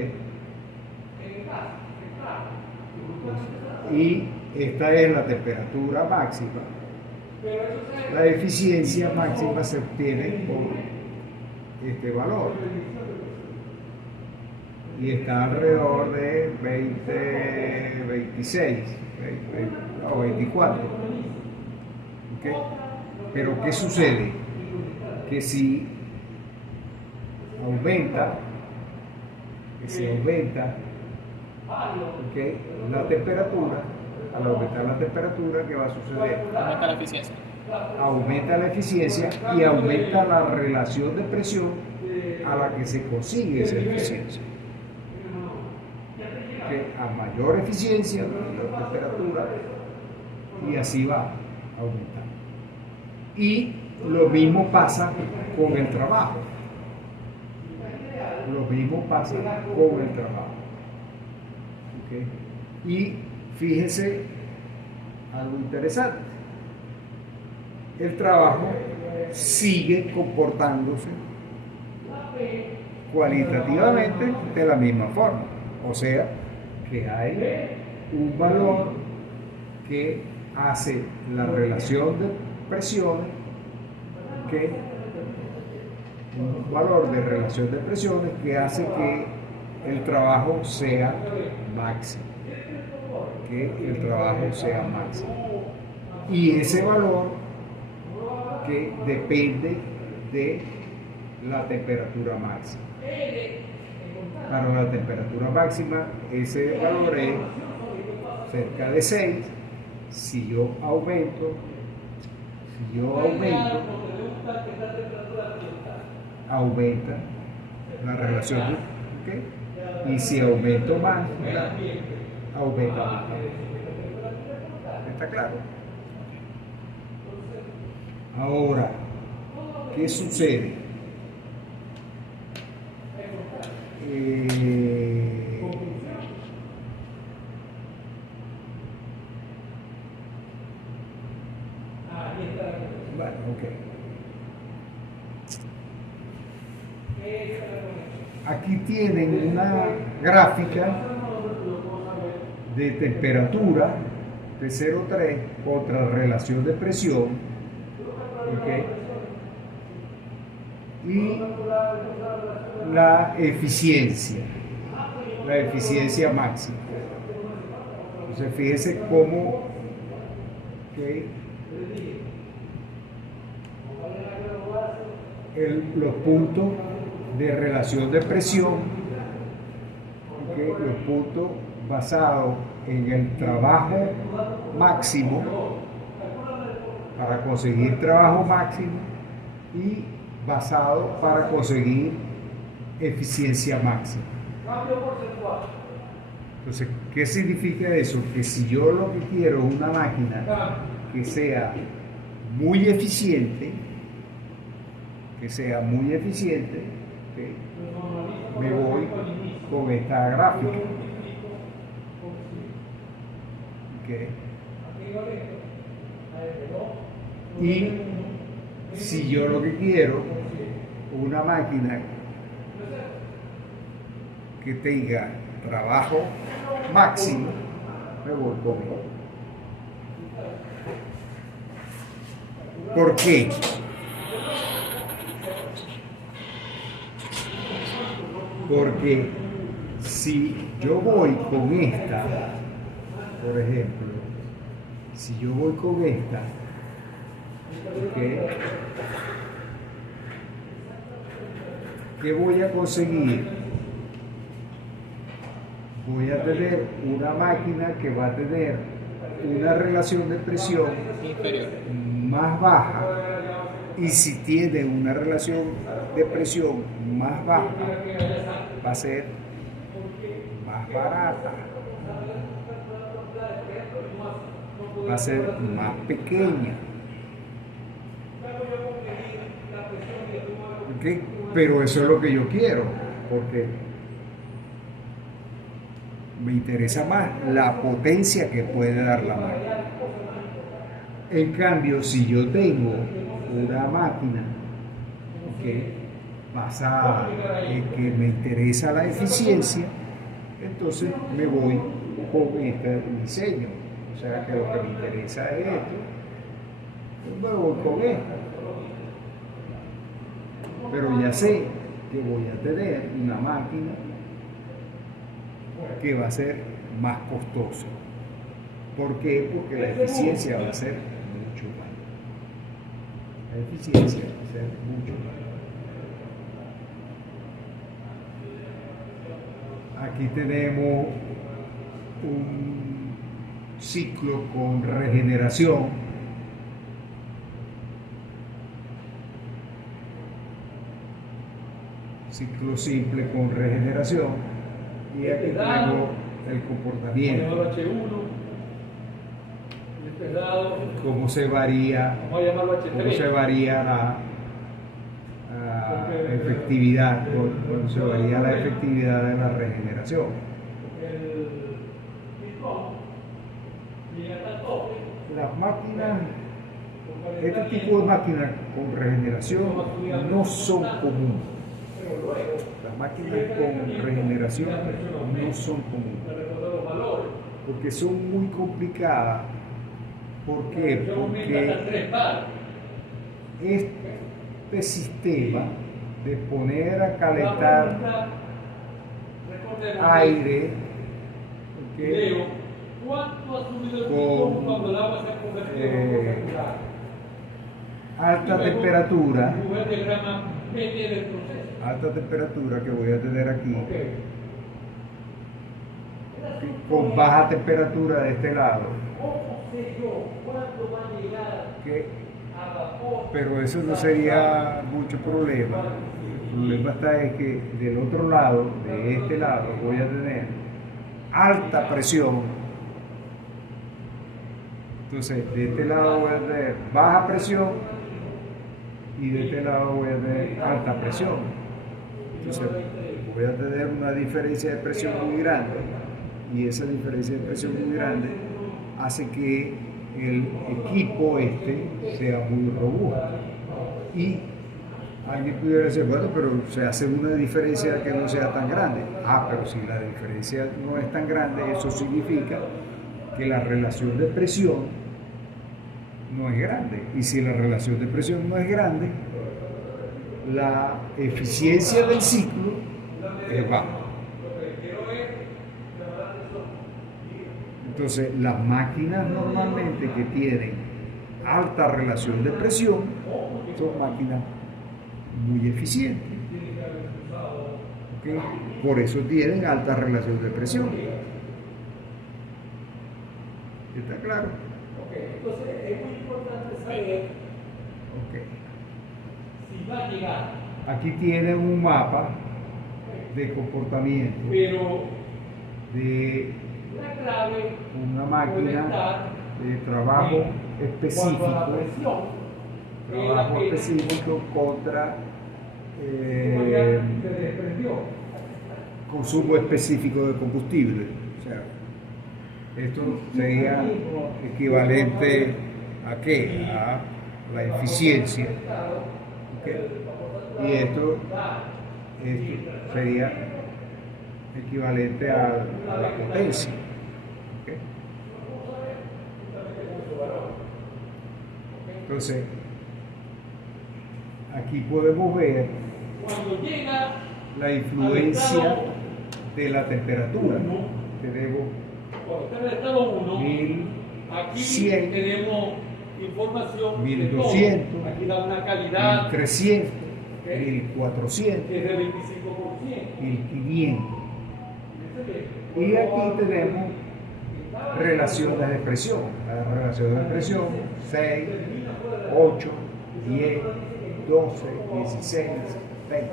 Y esta es la temperatura máxima, la eficiencia máxima se obtiene con este valor y está alrededor de 20, 26 o 24. ¿Okay? Pero ¿qué sucede? Que si aumenta, ¿okay? La temperatura, al aumentar la temperatura, ¿qué va a suceder? Aumenta la eficiencia. Aumenta la eficiencia y aumenta la relación de presión a la que se consigue esa eficiencia. ¿Okay? A mayor eficiencia, mayor temperatura, y así va aumentando. Y lo mismo pasa con el trabajo. Lo mismo pasa con el trabajo. ¿Okay? Y fíjese algo interesante. El trabajo sigue comportándose cualitativamente de la misma forma. O sea, que hay un valor que hace la relación de presiones, que un valor de relación de presiones que hace que el trabajo sea máximo, y ese valor que depende de la temperatura máxima. Para la temperatura máxima ese valor es cerca de 6. Si yo aumento, aumenta la relación, ¿okay? Y si aumento más, aumenta más. ¿Está claro? Ahora, ¿qué sucede? Bueno, ok. Aquí tienen una gráfica de temperatura de 0,3 contra relación de presión, ¿okay? Y la eficiencia máxima. Entonces fíjese cómo, ¿okay? Los puntos de relación de presión, ¿okay? Los puntos basados en el trabajo máximo para conseguir trabajo máximo y basado para conseguir eficiencia máxima. Entonces, ¿qué significa eso? Que si yo lo que quiero es una máquina que sea muy eficiente, ¿okay? Me voy con esta gráfica. ¿Okay? Y si yo lo que quiero una máquina que tenga trabajo máximo, me voy con ella. ¿Por qué? Porque si yo voy con esta, por ejemplo, ¿okay? ¿Qué voy a conseguir? Voy a tener una máquina que va a tener una relación de presión Inferior. más baja, y si tiene una relación de presión más baja, va a ser más barata, va a ser más pequeña. ¿Okay? Pero eso es lo que yo quiero, porque me interesa más la potencia que puede dar la máquina. En cambio, si yo tengo una máquina que basada en que me interesa la eficiencia, entonces me voy con este diseño. O sea que lo que me interesa es esto, me voy con esto. Pero ya sé que voy a tener una máquina que va a ser más costosa. ¿Por qué? Porque la eficiencia va a ser mucho mayor. La eficiencia va a ser mucho mayor. Aquí tenemos un ciclo con regeneración. Ciclo simple con regeneración. Y aquí tenemos el comportamiento. Cómo se varía la efectividad, cómo se varía la efectividad de la regeneración. Las máquinas, este tipo de máquinas con regeneración no son comunes. Las máquinas con regeneración no son comunes, porque son muy complicadas. ¿Por qué? Porque este sistema de poner a calentar aire, ¿okay?, con alta temperatura que voy a tener aquí, con baja temperatura de este lado, pero eso no sería mucho problema. El problema está es que del otro lado, de este lado, voy a tener alta presión. Entonces, de este lado voy a tener baja presión y de este lado voy a tener alta presión. Entonces, voy a tener una diferencia de presión muy grande, y esa diferencia de presión muy grande hace que el equipo sea muy robusto. Y alguien pudiera decir, bueno, pero se hace una diferencia que no sea tan grande. Pero si la diferencia no es tan grande, eso significa que la relación de presión no es grande. Y si la relación de presión no es grande, la eficiencia del ciclo es baja. Entonces, las máquinas normalmente que tienen alta relación de presión son máquinas muy eficientes. ¿Okay? Por eso tienen alta relación de presión. ¿Está claro? Entonces, es muy importante saber si va a llegar. Aquí tienen un mapa de comportamiento de una máquina de trabajo específico contra consumo específico de combustible. O sea, esto sería equivalente ¿a qué? A la eficiencia. ¿Okay? Y esto sería equivalente a la potencia. ¿Okay? Entonces, aquí podemos ver la influencia de la temperatura. Tenemos 1100, tenemos información 1200, aquí da una calidad 1300, 1400, es de 25%. 1500. Y aquí tenemos relaciones de presión. La relación de presión 6, 8, 10, 12, 16, 20.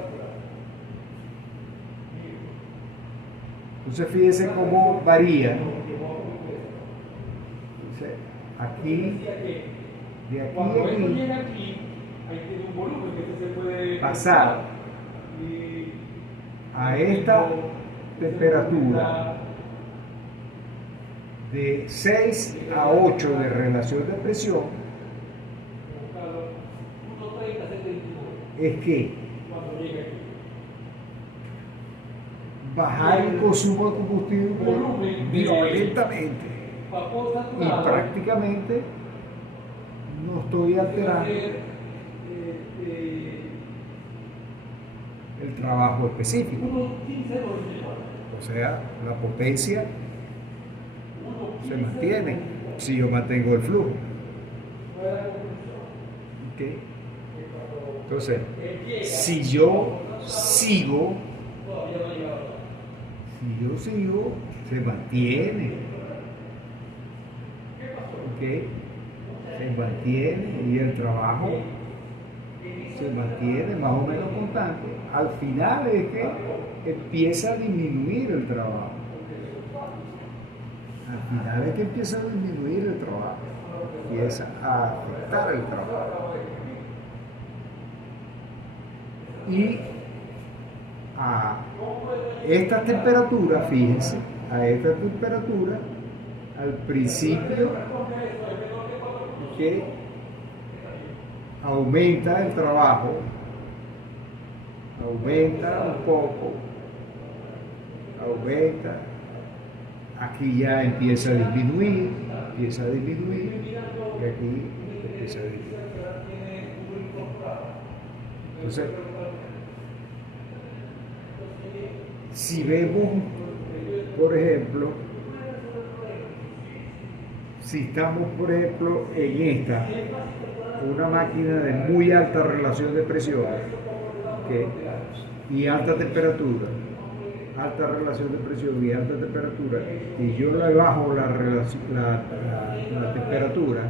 Entonces fíjense cómo varía. Entonces, aquí, de aquí Cuando a esto llega aquí, aquí, ahí tiene un volumen que se puede pasar a esta temperatura de 6 a 8 de relación de presión, es que cuando llegue aquí. bajar el consumo de combustible Volumen de- violentamente Vapor y saturado. prácticamente no estoy alterando el trabajo específico. Unos 15 dólares. O sea, la potencia se mantiene si yo mantengo el flujo. ¿Ok? Entonces, si yo sigo, se mantiene. ¿Ok? Se mantiene y el trabajo se mantiene más o menos constante. Al final es que empieza a disminuir el trabajo. Al final es que empieza a disminuir el trabajo. Empieza a afectar el trabajo. Y a esta temperatura, fíjense, a esta temperatura, al principio, que aumenta el trabajo, aumenta un poco, aumenta, aquí ya empieza a disminuir, y aquí empieza a disminuir. Entonces, si vemos, por ejemplo, si estamos, por ejemplo, en esta, una máquina de muy alta relación de presión, ¿ok? Y alta temperatura, alta relación de presión y alta temperatura, y yo le bajo la temperatura,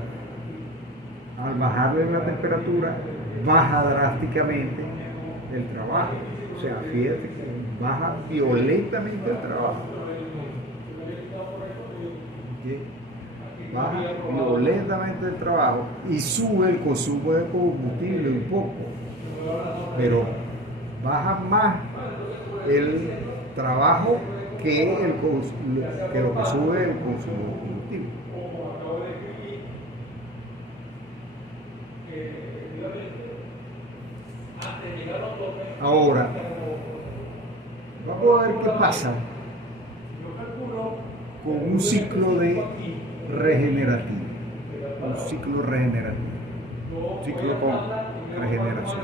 al bajarle la temperatura, baja drásticamente el trabajo. O sea, fíjate que baja violentamente el trabajo. ¿Ok? Baja violentamente el trabajo y sube el consumo de combustible un poco, pero baja más el trabajo que lo que sube el consumo de combustible. Ahora, vamos a ver qué pasa con un ciclo de regenerativo, un ciclo con regeneración.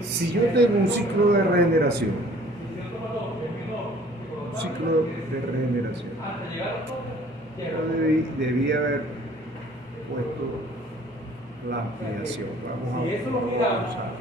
Si yo tengo un ciclo de regeneración, yo debía haber puesto la ampliación. Vamos a usar